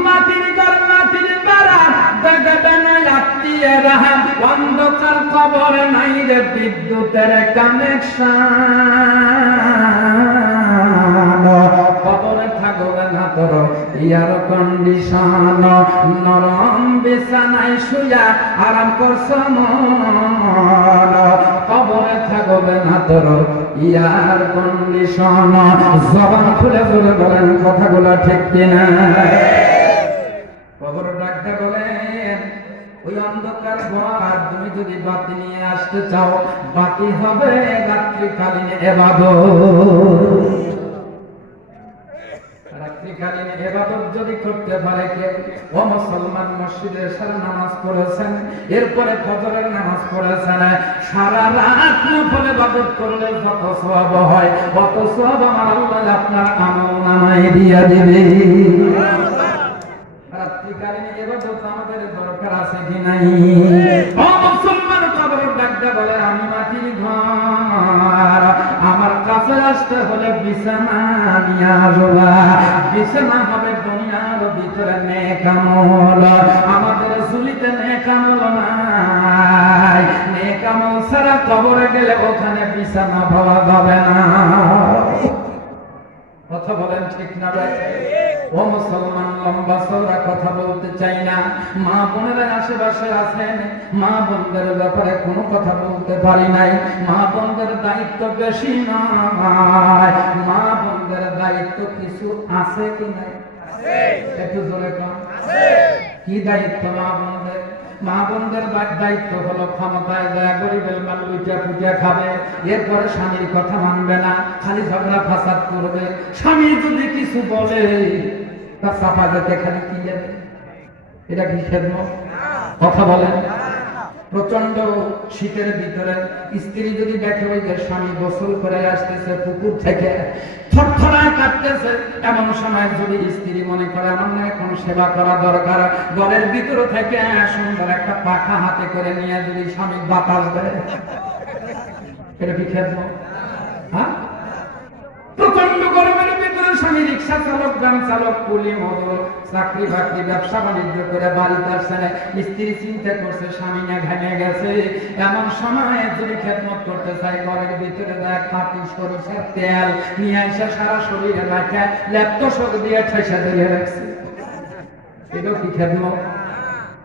মাটির ঘর মাটির বেড়া দেখবে না আত্মীয়রা অন্ধকার কবরে নাই রে বিদ্যুতের কানেকশন কবরে থাকবে না তোর ইয়ার কন্ডিশন নরম বিছানায় শুয়া আরাম করছো মন কবরে থাকবে না তোর ইয়ার কন্ডিশন জবান খুলে খুলে বলেন কথাগুলো ঠিক কিনা কবর ডাকতে বলেন ওই অন্ধকার ঘর তুমি যদি বাতি নিয়ে আসতে চাও বাতি হবে রাত্রিকালীন ইবাদত রাত্রিকালীন ইবাদত যদি করতে পারে কেউ ও মুসলমান মসজিদে সারা নামাজ পড়েছেন এরপরে ফজরের নামাজ পড়েছেন সারা রাত নফল ইবাদত করলে যত সওয়াব হয় তত সওয়াব আমার আল্লাহ আপনার আমল নামায় দিয়ে দিবে রাত্রিকালীন ইবাদত আমাদের দরকার আছে কি নাই ও মুসলমান কবর ডাকতে বলে আমি মাটির ঘর আমার কাছে আসতে হলে বিছানা নিয়ে আসবা বিছানা হবে দুনিয়ার ভিতরে নেক আমল আমাদের ঝুলিতে নেক আমল নাই নেক আমল ছাড়া কবরে গেলে ওখানে বিছানা পাওয়া যাবে না কথা বলেন ঠিক না ভাই ও মুসলমান লম্বা চওড়া কথা বলতে চাই না মা বোনেরা আশেপাশে আছেন মা বোনদের ব্যাপারে কোনো কথা বলতে পারি নাই মা বোনদের দায়িত্ব বেশি নয় মা বোনদের দায়িত্ব কিছু আছে কি নাই আছে একটু জোরে কোন আছে কি দায়িত্ব মা বোনদের মা বোনদের দায়িত্ব হলো ক্ষমতায় দয়া গরিবের মাল লুটিয়া পুটিয়া খাবে এরপরে স্বামীর কথা মানবে না খালি ঝগড়া ফাসাদ করবে স্বামী যদি কিছু বলে তা চাপা যেতে খালি কি যাবে এটা কি খেদমত কথা বলেন প্রচন্ড শীতের ভিতরে স্ত্রী যদি দেখে ওই যে স্বামী গোসল করে আসতেছে পুকুর থেকে থরথরায় কাঁপতেছে এমন সময় যদি স্ত্রী মনে করে আমার না এখন সেবা করা দরকার ঘরের ভিতর থেকে সুন্দর একটা পাখা হাতে করে নিয়ে যদি স্বামী বাতাস দেয় এটা কি খেদমত? হ্যাঁ, প্রচন্ড গরমের ভিতরে স্বামী রিক্সা চালক, গান চালক, কুলি, মজুর, চাকরি বাকরি, ব্যবসা বাণিজ্য করে বাড়িতে আসছে না, স্ত্রী চিন্তা করছে স্বামী না ঘেমে গেছে, এমন সময় যদি খেদমত করতে চাই ঘরের ভিতরে দেয় খাঁটি সরিষার তেল নিয়ে এসে সারা শরীরে রাখে ল্যাপটপ দিয়ে ঠেসা ধরে রাখছে। এটাও কি খেদমত?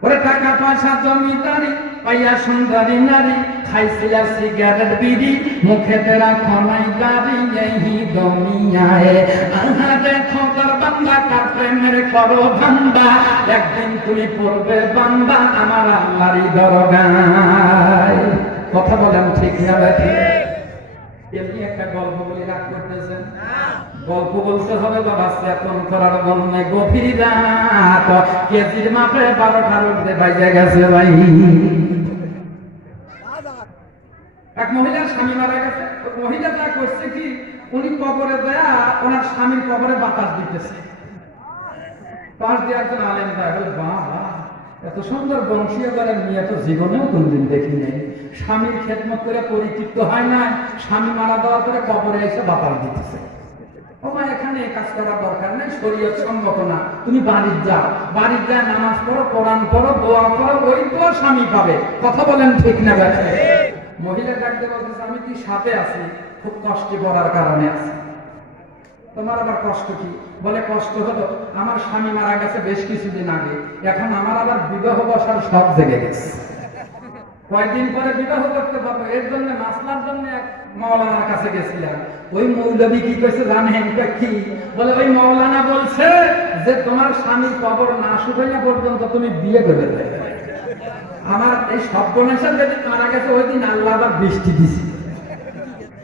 ওরে টাকা পয়সা জমিদারি পাইয়া সুন্দরী নারী, খাইছিল সিগারেট বিড়ি, মুখে তেরা খনাই দাড়ি, এই দুনিয়ায় আহারে খোদার বান্দা কার প্রেমের করো ধান্দা, একদিন তুমি পড়বে বান্দা আমার আল্লাহরই দরগায়। কথা বলেন ঠিক না বেঠিক? এমনি একটা গল্প বলে রাগ করতেছেন? গল্প বলতে হবে বাবা, চেতন করার বন্যে গভীর রাত, কেজির মাপে 12টা রোদে বাইজে গেছে ভাই। এক মহিলার স্বামী মারা গেছে, মহিলাটা করছে কি, উনি কবরে দেয়া ওনার স্বামীর কবরে বাতাস দিতেছে। পাশ দিয়ে একজন আলেম ভাই বলে, বাবা এত সুন্দর বংশীয় করেন নিয়ে তো জীবনেও কোনদিন দেখি নাই, স্বামীর খেদমত করে পরিতৃপ্ত হয় না, স্বামী মারা দেওয়ার পরে কবরে এসে বাতাস দিতেছে। ও মা, এখানে কাজ করার দরকার নেই, শরীয়ত সম্মত না, তুমি বাড়ির যাও, বাড়ির যায় নামাজ পড়ো, কোরআন পড়ো, দোয়া করো, ওই তো স্বামী পাবে। কথা বলেন ঠিক না বেঠে? মহিলা ডাকতে বলতেছে, আমি কি সাথে আছি, খুব কষ্টে পড়ার কারণে আছি। তোমার আবার কষ্ট কি? বলে কষ্ট হলো আমার স্বামী মারা গেছে বেশ কিছুদিন আগে, এখন আমার আবার বিবাহ বসার সব জেগে গেছে, কয়েকদিন পরে বিবাহ করতে পারবো, এর জন্য মাসলার জন্য এক মাওলানার কাছে গেছিলাম। ওই মৌলবী কি কইছে জানেন কি? বলে ওই মাওলানা বলছে যে তোমার স্বামীর কবর না শুকাইয়া পর্যন্ত তুমি বিয়ে করে দেবে। আমার এই সর্বনাশের যেদিন মারা গেছে ওই দিন আল্লাহ আবার বৃষ্টি দিছে,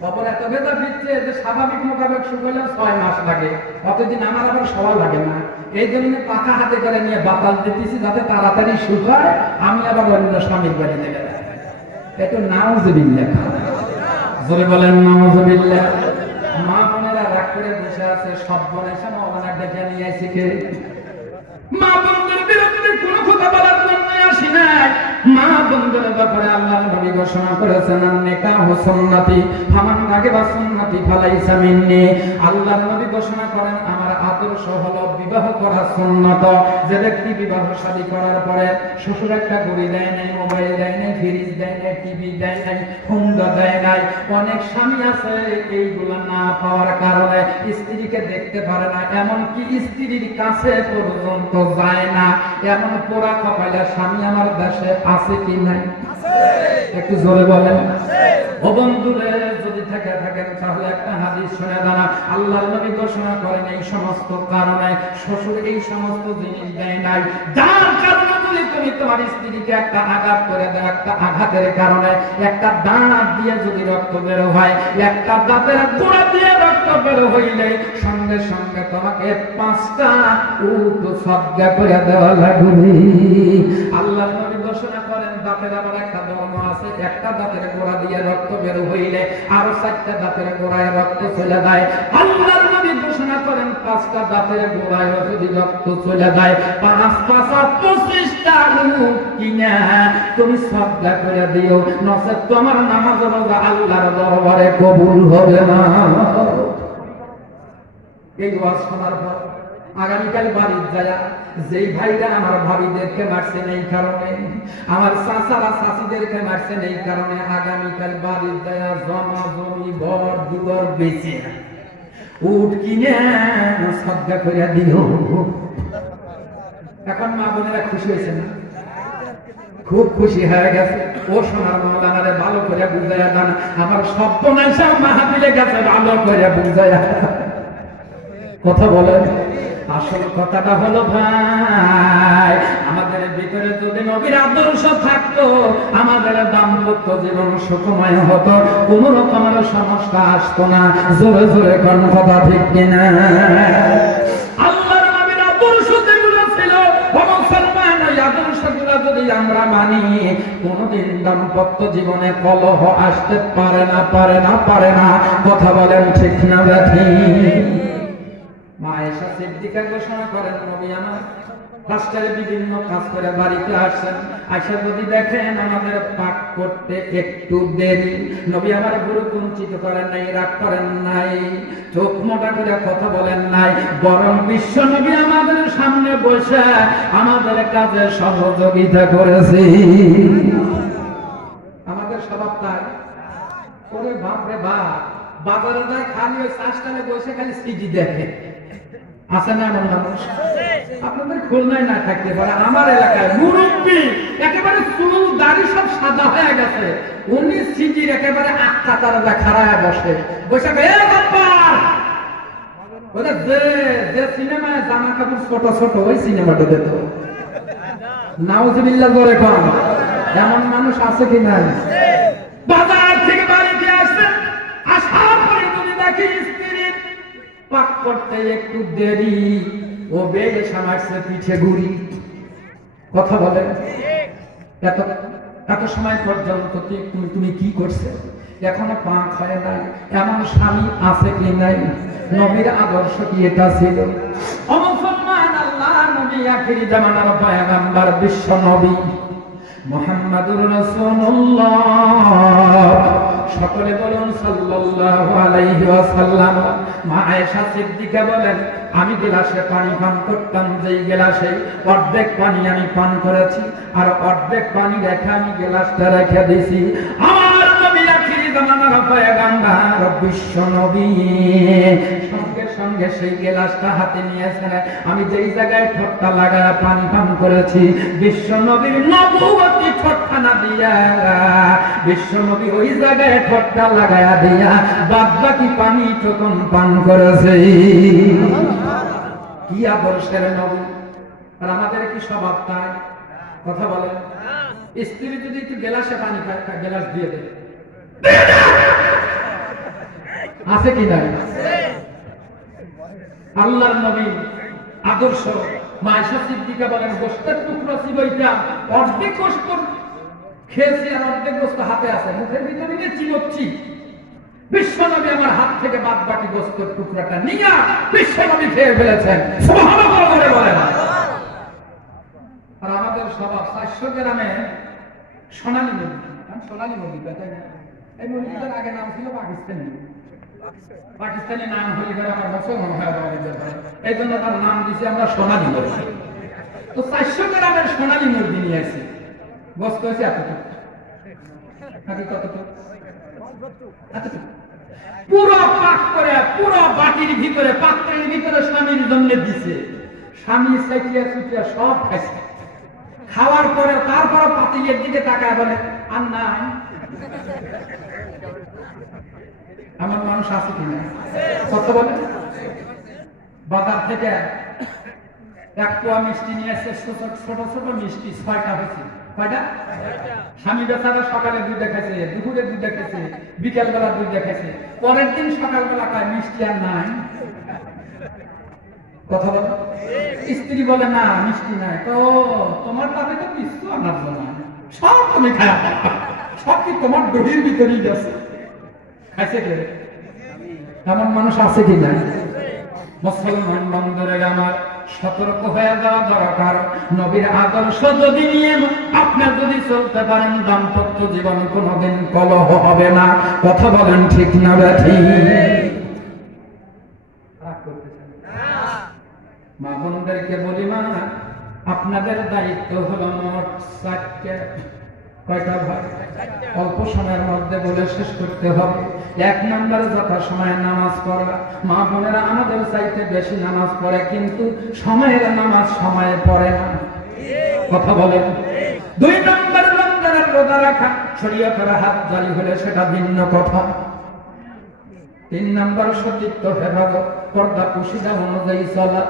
কবর এত বেদা দিচ্ছে যে স্বাভাবিক মোতাবেক শুকাইলে 6 মাস লাগে, অতদিন আমার আবার সওয়া লাগে না, এই জন্য পাকা হাতে করে নিয়ে বাতাস দিতেছি যাতে তাড়াতাড়ি শুকায়, আমি আবার অন্য স্বামীর বাড়িতে গেলাম। একটু নাউজুবিল্লাহ, জোরে বলেন নাউজুবিল্লাহ। মা বোনেরা রাগ করে বসে আছে, সব বোন এসে মাওলানা ডেকে নিয়ে আইছে কে? মা বোনদের বিরুদ্ধে কোনো কথা বলার জন্য আসি নাই, মা বোনদের ব্যাপারে আল্লাহর নবী ঘোষণা করেছেন নিকাহু সুন্নতি ফামান রাগিবা সুন্নতি ফালাইসা মিন্নি। আল্লাহর নবী ঘোষণা করেন আমার আদর্শ হলো বিবাহ করা সুন্নত। যে ব্যক্তি বিবাহ শাদী করার পরে শ্বশুর একটা ঘড়ি দেয় নাই, মোবাইল দেয় নাই, ফ্রিজ দেয় নাই, টিভি দেয় নাই, হুন্ডা দেয় নাই, অনেক স্বামী আছে এইগুলা না পাওয়ার কারণে স্ত্রীকে দেখতে পারে না, এমনকি স্ত্রীর কাছে পর্যন্ত যায় না, এমন পোড়া কপালে স্বামী আমার দেশে আছে কি নাই? একটু জোরে বলেন। ও বন্ধুরে, যদি থেকে থাকেন তাহলে একটা হাদিস শুনে দাঁড়া। আল্লাহর নবী ঘোষণা করেন এই সমস্ত কারণে শ্বশুর এই সমস্ত জিনিস দেয় নাই, যার কারণে যদি তুমি তোমার স্ত্রীকে একটা আঘাত করে দাও, একটা আঘাতের কারণে একটা দাঁত দিয়ে যদি রক্ত বের হয়, একটা দাঁতের গোড়া দিয়ে রক্ত বের হইলে সঙ্গে সঙ্গে তোমাকে 5টা উট সদকা করে দেওয়া লাগবে। আল্লাহর নবী ঘোষণা করেন দাঁতের আবার একটা ধর্ম আছে, একটা দাঁতের গোড়া দিয়ে রক্ত বের হইলে আরো 4টা দাঁতের গোড়ায় রক্ত চলে যায়। আল্লাহর নবী ঘোষণা করেন 5টা দাঁতের গোড়ায় যদি রক্ত চলে যায়, 25টা উট কিনা তুমি সদকা করে দিও, নচেত তোমার নামাজ রোজা আল্লাহর দরবারে কবুল হবে না। এই ওয়াজ শোনার পর আগামীকাল বাড়ির যায়, যেই ভাইরা আমার ভাবিদেরকে মারছেন এই কারণে, আমার চাচারা চাচিদেরকে মারছেন এই কারণে, আগামীকাল বাড়ির যায় জমা জমি ঘর দুয়ার বেচে উট কিনে সদকা করে দিও। এখন মা বোনেরা খুশি হয়েছে না? খুব খুশি হয়ে গেছে। ও সোনার মাওলানারে ভালো করে বুঝাইয়া দেন, আমার সর্বনাশা মাহফিলে গেছে, ভালো করে বুঝাইয়া। কথা বলেন। আসল কথাটা হলো ভাই, আমাদের ভিতরে যদি নবীর আদর্শ থাকতো, আমাদের দাম্পত্য জীবন সুখময় হতো, কোন রকমের সমস্যা আসতো না। জোরে জোরে কোন কথা ঠিক কিনা? আল্লাহর নবীর আদর্শ যেগুলো ছিল, মুসলমান ওই আদর্শগুলো যদি আমরা মানি, কোনদিন দাম্পত্য জীবনে কলহ আসতে পারে না, পারে না, পারে না। কথা বলেন ঠিক না বেঠিক? মা আয়েশা সিদ্দিকা ঘোষণা করেন নবী আমার রাষ্ট্রের বিভিন্ন কাজ করে বাড়িতে আসেন, আইসা যদি দেখেন আমাদের পাক করতে একটু দেরি, নবী আমার গুরু কুঞ্চিত করেন নাই, রাগ করেন নাই, চোখ মোটা করে কথা বলেন নাই, বরং বিশ্ব নবী আমাদের সামনে বসে আমাদের কাজে সহযোগিতা করেছে। আমাদের স্বভাব তাই করে বাপরে বাপ, বাজারে যায় খালি ওই চাষটালে বসে খালি সিজি দেখে। আছে না এমন মানুষ? আপনাদের খুলনায় না থাকতে পারে, আমার এলাকায় মুরব্বী একেবারে চুল দাড়ি সব সাদা হয়ে গেছে, উনি সিজির একেবারে আটটা তারা খাড়ায় বসে বসে যে সিনেমায় জামা কাপড় ছোট ছোট ওই সিনেমাটা দিত। নাউজুবিল্লাহ করে কম, এমন মানুষ আছে কি নাই? বাজার থেকে বাড়িতে আসছে, আসার পরে যদি দেখি স্ত্রী পাক করতে একটু দেরি, ও বেগে সামারছে পিঠে গুড়ি। কথা বলে এত এত সময় পর্যন্ত তুমি কি করছে, এখনো পাক হয় নাই, এমন স্বামী আছে কি নাই? নবীর আদর্শ কি এটা ছিল? ও মুসলমান, আল্লাহ নবী আখির জামানার পয়গম্বর বিশ্ব নবী মুহাম্মাদুর রাসূলুল্লাহ, সকলে বলুন সাল্লাল্লাহু আলাইহি ওয়াসাল্লাম। মা আয়েশা সিদ্দিকা বলেন, আমি গ্লাসে পানি পান করতাম, যেই গ্লাসে অর্ধেক পানি আমি পান করেছি আর অর্ধেক পানি রেখে আমি গ্লাসটা রেখে দিয়েছি। আমার নবী আখির জামানার পয়গম্বর বিশ্ব নবী সঙ্গে সঙ্গে সেই গ্লাসটা হাতে নিয়েছেন, আমি যেই জায়গায় ঠোঁটটা লাগায় পানি পান করেছি, বিশ্ব নবীর নবুয়তি ঠোঁটখানা দিয়া বিশ্ব নবী ওই জায়গায় ঠোঁটটা লাগায়া দিয়া বাদ বাকি পানি তখন পান করেছে। কি আদর্শের নবী! আর আমাদের কি স্বভাব তাই? কথা বলে, স্ত্রী যদি একটু গ্লাসে পানি খায়, গ্লাস দিয়ে দেয়, আছে কি নাই? আল্লাহর নবী আদর্শ। মা আয়েশা সিদ্দিকা বলেন, গোশতের টুকরো চিবাইটা অর্ধেক গোশত খেয়েছি আর অর্ধেক গোশত হাতে আছে, মুখের ভিতরে নিয়ে চিবোচ্ছি, বিশ্বনবী আমার হাত থেকে বাদ বাকি গোশতের টুকরাটা নিয়ে বিশ্বনবী খেয়ে ফেলেছেন। সুবহানাল্লাহ বলে বলেন। আর আমাদের স্বভাব 400 গ্রামে সোনালী মুরগি, সোনালী মুরগি, এই মুরগিটার আগে নাম ছিল পাকিস্তানি, পাকিস্তানি নাম হয়ে গেলে আমার মুসলমান হয়ে যাওয়া, এই জন্য তার নাম দিয়েছি আমরা সোনালী মুরগি। তো 400 গ্রামের সোনালী মুরগি নিয়ে আসি, গোশত হয়েছে এতটুকু, কতটুকু? পুরো পাক করে পুরো বাটির ভিতরে পাত্রের ভিতরে স্বামীর জন্য দিছে, স্বামী চাইটিয়া চুটিয়া সব খাইছে। খাওয়ার পরে তারপর পাতিলের দিকে তাকায় বলে, আর নাই। আমার মানুষ আছে কিনা? সত্য বলে। বাজার থেকে 1 পোয়া মিষ্টি নিয়ে এসে, ছোট ছোট মিষ্টি 6টা হয়েছে। কয়টা? স্বামী বেচারা সকালে 2টা খাইছে, দুপুরে 2টা খাইছে, বিকেল বেলা 2টা খাইছে, পরের দিন সকালবেলা কয় মিষ্টি আর নাই। কথা বলে। স্ত্রী বলে, না মিষ্টি নাই। তো তোমার তাতে তো কিছু আনার জন্য সব তুমি খায়া, সব কি তোমার দহির ভিতরেই গেছে। খাইছে কে? এমন মানুষ আছে কি না? মুসলমান বন্ধুরা আমার, সতর্ক হয়ে যাওয়া দরকার। নবীর আদর্শ যদি নিয়ে আপনি যদি চলতে পারেন, দাম্পত্য জীবন কোনোদিন কলহ হবে না। কথা বলেন ঠিক না বেঠিক? মা বোনদেরকে বলি, মা আপনাদের দায়িত্ব হলো মোট 4টা। কয়টা ভাই? অল্প সময়ের মধ্যে বলে শেষ করতে হবে। 1 নম্বরে যথা সময়ে নামাজ পড়া। মা বোনেরা আমাদের চাইতে বেশি নামাজ পড়ে, কিন্তু সময়ের নামাজ সময়ে পড়ে না। কথা বলেন। 2 নম্বরে রমজানের রোজা রাখা, শরীয়তের হাত জারি হলে সেটা ভিন্ন কথা। 3 নম্বর সতীত্ব হেফাজত, পর্দা পুশিদা অনুযায়ী চলা।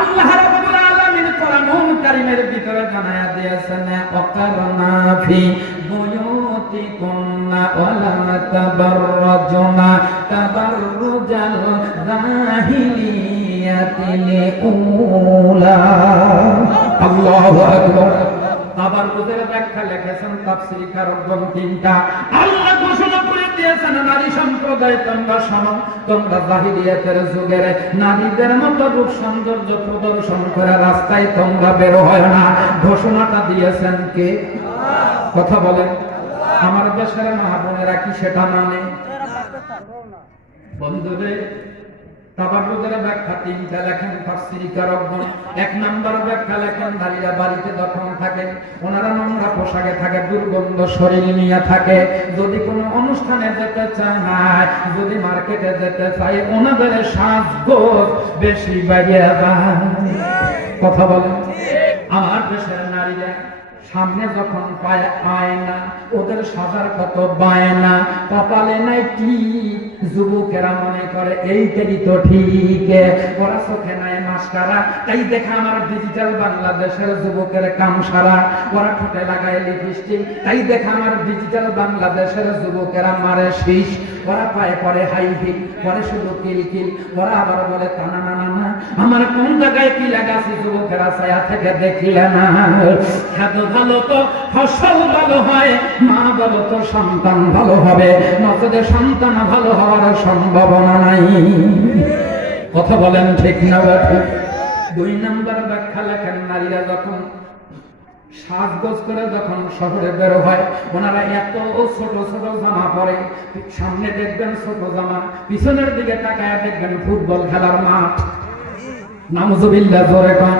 আল্লাহ রাব্বুল আলামিন কোরআনুল কারীমের ভিতরে জানায়া দিয়েছেন, ওয়াকারনা ফি বুয়ুতিকুন্না ওয়ালা তাবাররাজনা তাবাররুজাল জাহিলিয়াতিল উলা। আল্লাহু আকবার। তাবাররুজের ব্যাখ্যা লিখেছেন তাফসীরকারগণ 3টা। আল্লাহ ঘোষণা করে দিয়ে দিয়েছেন নারী সম্প্রদায় তোমরা শোনো, তোমরা জাহিলিয়াতের যুগের নারীদের মতো রূপ সৌন্দর্য প্রদর্শন করে রাস্তায় তোমরা বের হয় না। ঘোষণাটা দিয়েছেন কে? কথা বলেন। আমার দেশের মা বোনেরা কি সেটা মানে? বন্ধুরে, তাবাররুজের ব্যাখ্যা তিনটা লেখেন তাফসীরি কারকগণ। এক নাম্বার ব্যাখ্যা লেখেন নারীরা বাড়িতে যখন থাকেন ওনারা নোংরা পোশাকে থাকে, দুর্গন্ধ শরীর নিয়ে থাকে। যদি কোনো অনুষ্ঠানে যেতে চায়, যদি মার্কেটে যেতে চায়, ওনাদের সাজগোজ বেশি বাড়িয়ে যায়। কথা বলেন। আমার দেশের নারীরা সামনে যখন পায় আয়না, ওদের সাজার কত বায়না, কপালে নাই টিপ। যুবকেরা মনে করে এইটাই তো ঠিক, ওরা চোখে নাই মাস্কারা, তাই দেখা আমার ডিজিটাল বাংলাদেশের যুবকের কাম সারা। ওরা ঠোঁটে লাগায় লিপস্টিক, তাই দেখা আমার ডিজিটাল বাংলাদেশের যুবকেরা মারে শীষ। ওরা পায়ে পরে হাই হিল, পরে শুধু কিলকিল, ওরা আবার বলে টানা না না। আমার কোন জায়গায় কি লাগাছি যুবকেরা ছায়া থেকে দেখলে না। খাদ্য ভালো তো ফসল ভালো হয়, মা বলো তো সন্তান ভালো হবে, নচেতে সন্তান ভালো হওয়ার সম্ভাবনা নাই। কথা বলেন ঠিক না ঠিক? দুই নাম্বার ব্যাখ্যা লেখেন নারীরা যখন সাজগোজ করে যখন শহরে বের হয়, ওনারা এত ছোট ছোট জামা পরে। সামনে দেখবেন ছোট জামা, পিছনের দিকে তাকায় দেখবেন ফুটবল খেলার মাঠ। নাউজুবিল্লাহ, জোরে কন।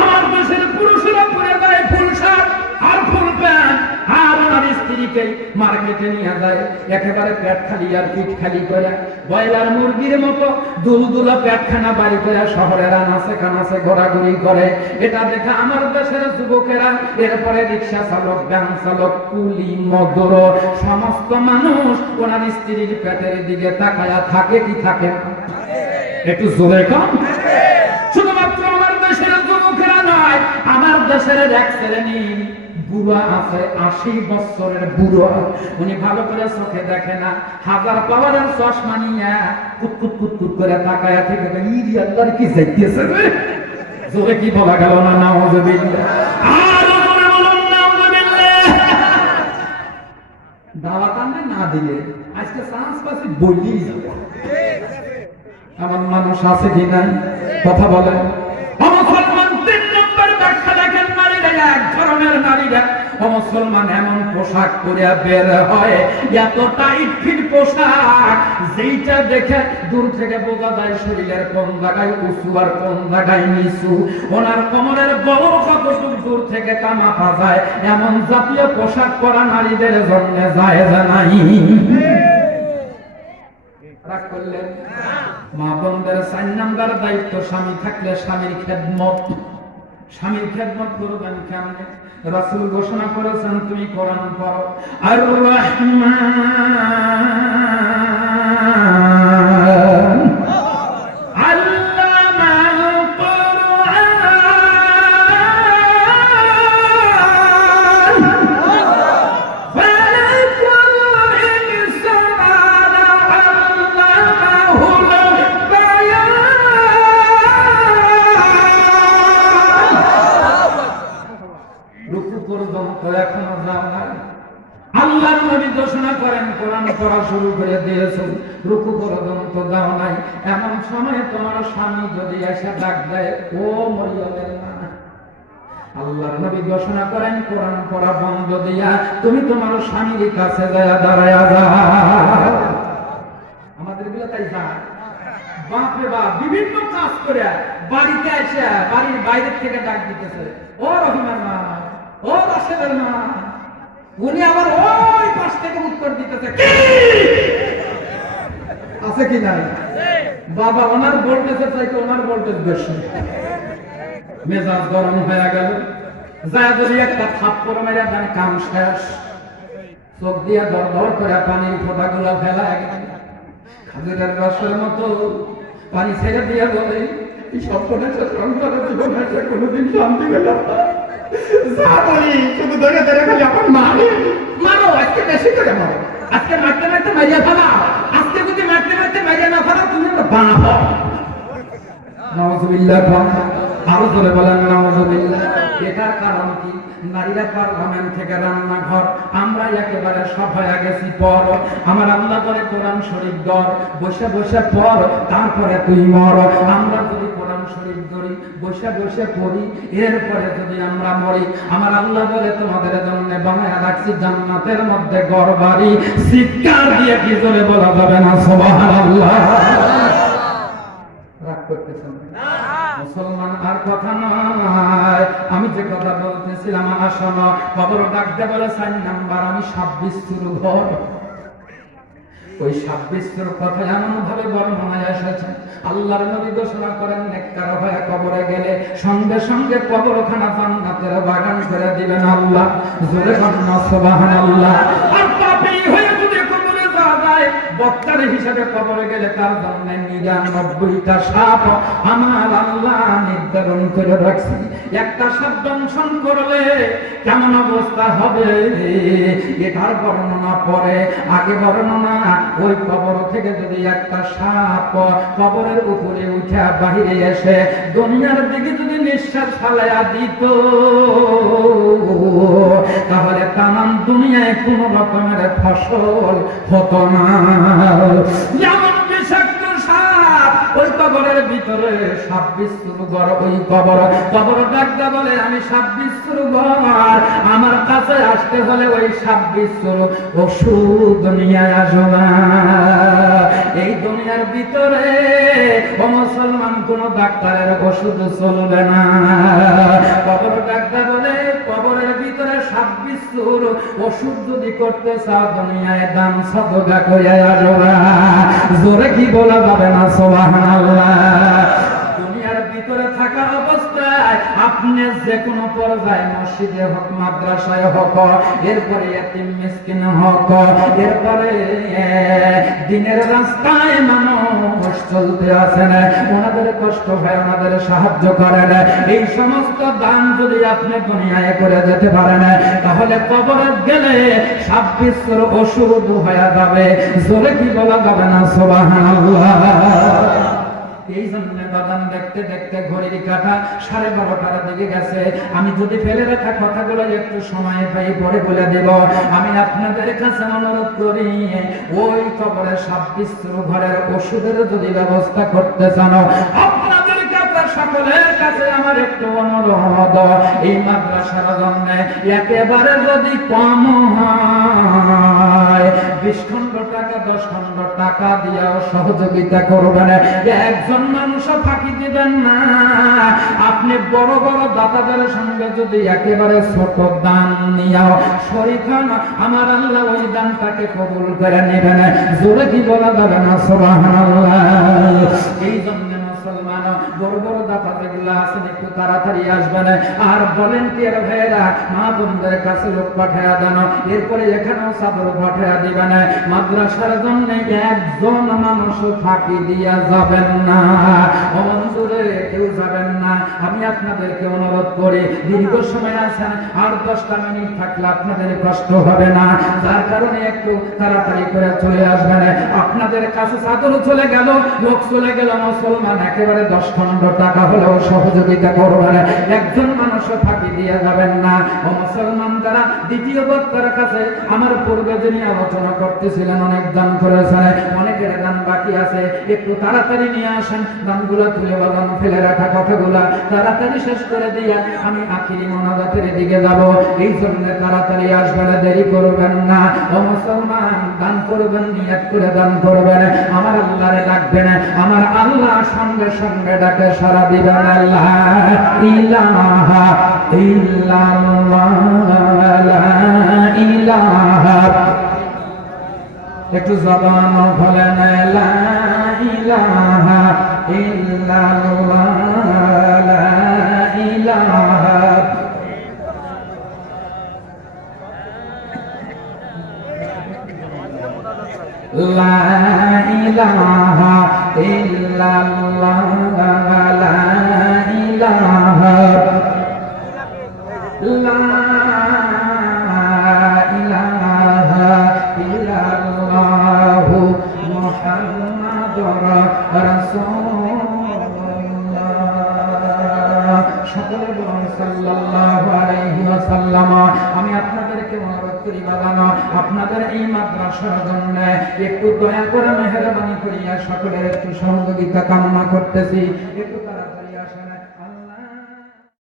আমার দেশের পুরুষেরা পরে যায় ফুল শার্ট আর ফুল প্যান্ট, আর ওনার স্ত্রীকে মার্কেটে নিয়ে যায় একেবারে পেট খালি আর পিঠ খালি করে, ব্রয়লার মুরগির মতো দুলদুলা পেটখানা বাড়ি করে শহরের আনাচে কানাচে ঘোরাঘুরি করে। এটা দেখে আমার দেশের যুবকেরা, এরপরে রিক্সা চালক, ভ্যান চালক, কুলি, মজুর, সমস্ত মানুষ ওনার স্ত্রীর পেটের দিকে তাকায়া থাকে কি থাকে? একটু জোরে কম। শুধুমাত্র আমার দেশের যুবকেরা নয়, আমার দেশের এক শ্রেণী বুড়া আছে, 80 বছরের বুড়া। উনি ভালো করে চোখে দেখে না, হাজার পাওয়ারের চশমা নিয়ে কুতকুত কুতকুত করে তাকায়া থেকে ইরি আল্লাহর কি যাইতেছে রে। জোরে কি বলা গেল না? নাউজুবিল্লাহ। আর জোরে বলুন নাউজুবিল্লাহ। দাওয়াত আনলে না দিলে আজকে চান্স পাচ্ছি বললেই যাবে। আমার মানুষ আছে কি নাই? কথা বলেন। মুসলমান 3 নম্বর ব্যাখ্যা দেখেন নারীরা এক ধরনের নারীরা মুসলমান এমন পোশাক পরে বের হয়, এত টাইট ফিট পোশাক যেটা দেখে দূর থেকে বোঝা যায় শরীরের কোন জায়গায় উঁচু আর কোন জায়গায় নিচু, ওনার কোমরের বড় কতটুকু দূর থেকে কামাপা যায়, এমন জাতীয় পোশাক পরা নারীদের জন্য জায়েজ নাই। রাগ করলেন? মা বোনদের 4 নাম্বার দায়িত্ব, স্বামী থাকলে স্বামীর খেদমত। স্বামীর খেদমত করবেন কেমনে? রাসূল ঘোষণা করেছেন, তুমি কোরআন পড়ো। আর রহমান আল্লামাল কুরআন ফালাকুল ইনসানা আল্লামাহুল বায়ান। রুকু পর্যন্ত এখনো যাও না। আল্লাহর নবী ঘোষণা করেন কোরআন পড়া শুরু করে দিয়েছেন, রুকু পর্যন্ত যাও নাই। এমন সময় তোমার স্বামী যদি এসে ডাক দেয়, ও মরিয়মের মা, আল্লাহর নবী ঘোষণা করেন কোরআন পড়া বন্ধ দিয়া তুমি তোমার স্বামীর কাছে যায় দাঁড়ায়া যাও। আমাদের গুলো তাই যায়। বাপরে বাপ, বিভিন্ন কাজ করে বাড়িতে এসে বাড়ির বাইরে থেকে ডাক দিতেছে, ও রহিমার মা, ও রাশেদের মা। উনি আবার ওই পাশ থেকে উত্তর দিতেছে, আছে কি নাই? বাবা ওনার ভোল্টেজের চাইতে ওনার ভোল্টেজ বেশি। মেজাজ গরম হয়ে গেল, যায় যদি একটা থাপ্পড় মেরে দেন, কাম শেষ। চোখ দিয়ে দর দর করে পানির ফোঁটাগুলো ফেলা গেল, খাজুরের রসের মতো পানি ছেড়ে দিয়ে বলে, এই সর্বনাশের সংসারের জীবন হয়েছে, কোনোদিন শান্তি পেলাম না। যা বলি শুধু ধরে ধরে খালি আমার মারে, মারো, আজকে বেশি করে মারো, আজকে মারতে মারতে মারিয়া ফেলাও, আজকে যদি মারতে মারতে মারিয়া না ফেলাও তুমি বানাবো। নাউজুবিল্লাহ। আরো জোরে বলেন নাউজুবিল্লাহ। এটার কারণ কি? নারীরা পার্লামেন্ট থেকে রান্নাঘর, আমরা একেবারে সব হয়ে গেছি পর। আমার আল্লাহ বলে কোরআন শরীফ ধর, বসে বসে পড়, তারপরে তুই মর। আমরা যদি কোরআন শরীফ ধরি, বসে বসে পড়ি, এরপরে যদি আমরা মরি, আমার আল্লাহ বলে তোমাদের জন্য বানায়া রাখছি জান্নাতের মধ্যে ঘর বাড়ি। চিৎকার দিয়ে কি জোরে বলা যাবে না সুবহানাল্লাহ? রাগ করতেছেন মুসলমান? আর কথা নয়, আমি যে কথা বলতেছিলাম আসন খবর ডাকতে বলে 4 নাম্বার, আমি 26 শুরু ঘর। ওই 26 কথা এমন ভাবে বর্ণনায় এসেছে, আল্লাহর নবী ঘোষণা করেন নেককার হয়ে কবরে গেলে সঙ্গে সঙ্গে কবরখানা জান্নাতের বাগান করে দিবেন আল্লাহ। জোরে বলুন সুবহানাল্লাহ। আর পাপী হয়ে যদি কবরে যাওয়া যায়, বক্তার হিসাবে কবরে গেলে তার জন্য 99টা সাপ আমার আল্লাহ নির্ধারণ করে রাখছি। একটা সাপ দংশন করলে কেমন অবস্থা হবে এটার বর্ণনা পরে। আগে বর্ণনা, ওই কবর থেকে যদি একটা সাপ কবরের উপরে উঠে বাহিরে এসে দুনিয়ার দিকে যদি নিঃশ্বাস ফালাইয়া দিত, তাহলে তামাম দুনিয়ায় কোন রকমের ফসল হতো না। যেমন বিষাক্ত সাপ ওই কবরের ভিতরে 26 শুরু ঘর। ওই কবর ডাকতে বলে আমি 26 শুরু ঘর, আমার কাছে আসতে হলে ওই 26 শুরু ওষুধ নিয়ে আসো না। এই দুনিয়ার ভিতরে ও মুসলমান কোন ডাক্তারের ওষুধ চলবে না। কবর ডাকতে বলে কবরের ভিতরে 26 শুরু ওষুধ যদি করতে চাও, দুনিয়ায় দান সদকা করে আসো না। জোরে কি বলা যাবে না সুবহানাল্লাহ? দুনিয়ার ভিতরে থাকা অবস্থায় আপনি যে কোনো পর্যায়ে, মসজিদে হোক, মাদ্রাসায় হোক, এরপরে এতিম মিসকিন হোক, এরপরে দিনের রাস্তায় মানুষ চলতে আসেন, ওনাদের কষ্ট হয়, ওনাদের সাহায্য করেন, এই সমস্ত দান যদি আপনি দুনিয়ায় করে যেতে পারেন, তাহলে কবরে গেলে 26 ওষুধ হয়ে যাবে। জোরে কি বলা যাবে না সুবহানাল্লাহ? এই জন্য বাদান দেখতে দেখতে ঘড়ির কাঁটা 12:30টার দিকে গেছে। আমি যদি ফেলে রাখা কথাগুলো একটু সময় পাই পরে বলে দেব। আমি আপনাদের কাছে অনুরোধ করি, ওই কবরে 26 ঘরের ওষুধের যদি ব্যবস্থা করতে চান, আপনাদের কাছে, সকলের কাছে আমার একটু অনুরোধ, এই মাদ্রাসার জন্য একেবারে যদি কম হয় 20 খন্ড টাকা, 10 খন্ড টাকা দিয়েও সহযোগিতা করবেন। একজন মানুষও ফাঁকি দিবেন না। আপনি বড় বড় দাতাদের সঙ্গে যদি একেবারে ছোট দান নিয়েও শরীক হন, আমার আল্লাহ ওই দানটাকে কবুল করে নেবেন। জোরে কি বলা যাবে না সুবহানাল্লাহ? এই জন্য মুসলমান বড় বড় দাতা যেগুলো আছেন একটু তাড়াতাড়ি আসবেন। আর ভলেন্টিয়ার ভাইরা মা বোনদের কাছে লোক পাঠায়া দেন, এরপরে এখানেও চাদর পাঠায়া দিবেন। মাদ্রাসার জন্য একজন মানুষ ফাঁকি দিয়া যাবেন না, অমঞ্জুরে কেউ যাবেন না। আমি আপনাদেরকে অনুরোধ করি, দীর্ঘ সময় আছেন, আর 10টা মিনিট থাকলে আপনাদের কষ্ট হবে না, যার কারণে একটু তাড়াতাড়ি করে চলে আসবেন। আপনাদের কাছে চাদর চলে গেল, লোক চলে গেল, মুসলমান একেবারে 10 খন্ড টাকা হলেও সহযোগিতা করবেন। একজন মানুষও ফাঁকি দিয়ে যাবেন না। ও মুসলমান, যারা দ্বিতীয় বক্তার কাছে আমার পূর্বে যিনি আলোচনা করতেছিলেন, অনেক দান করেছেন, অনেকের দান বাকি আছে, একটু তাড়াতাড়ি নিয়ে আসেন। দানগুলা তুলে বাজান, ফেলে রাখা কথাগুলা তাড়াতাড়ি শেষ করে দিয়ে আমি আখিরি মোনাজাতের দিকে যাব। এই জন্য তাড়াতাড়ি আসবেন, দেরি করবেন না। ও মুসলমান, দান করবেন, নিয়ত করে দান করবেন। আমার আল্লাহরে ডাকবেন, আমার আল্লাহ সঙ্গে সঙ্গে ডাকে সাড়া দিবেন। আল্লাহ ইলাহা ইল্লাল্লাহ, লা ইলাহা, একটু জবান খোলেন, লা ইলাহা ইল্লাল্লাহ, লা ইলাহা, লা ইলাহা ইল্লাল্লাহ, লা ইলাহা, লা ইলাহা ইল্লাল্লাহ, মুহাম্মাদুর রাসূলুল্লাহ। সকলে বলুন সাল্লাল্লাহু আলাইহি ওয়াসাল্লাম। আমি আপনাদেরকে অনুরোধ করি বাবানো, আপনাদের এই মাদ্রাসার জন্য একটু দয়া করে মেহেরবানি করিয়া সকলের একটু সহযোগিতা কামনা করতেছি। একটু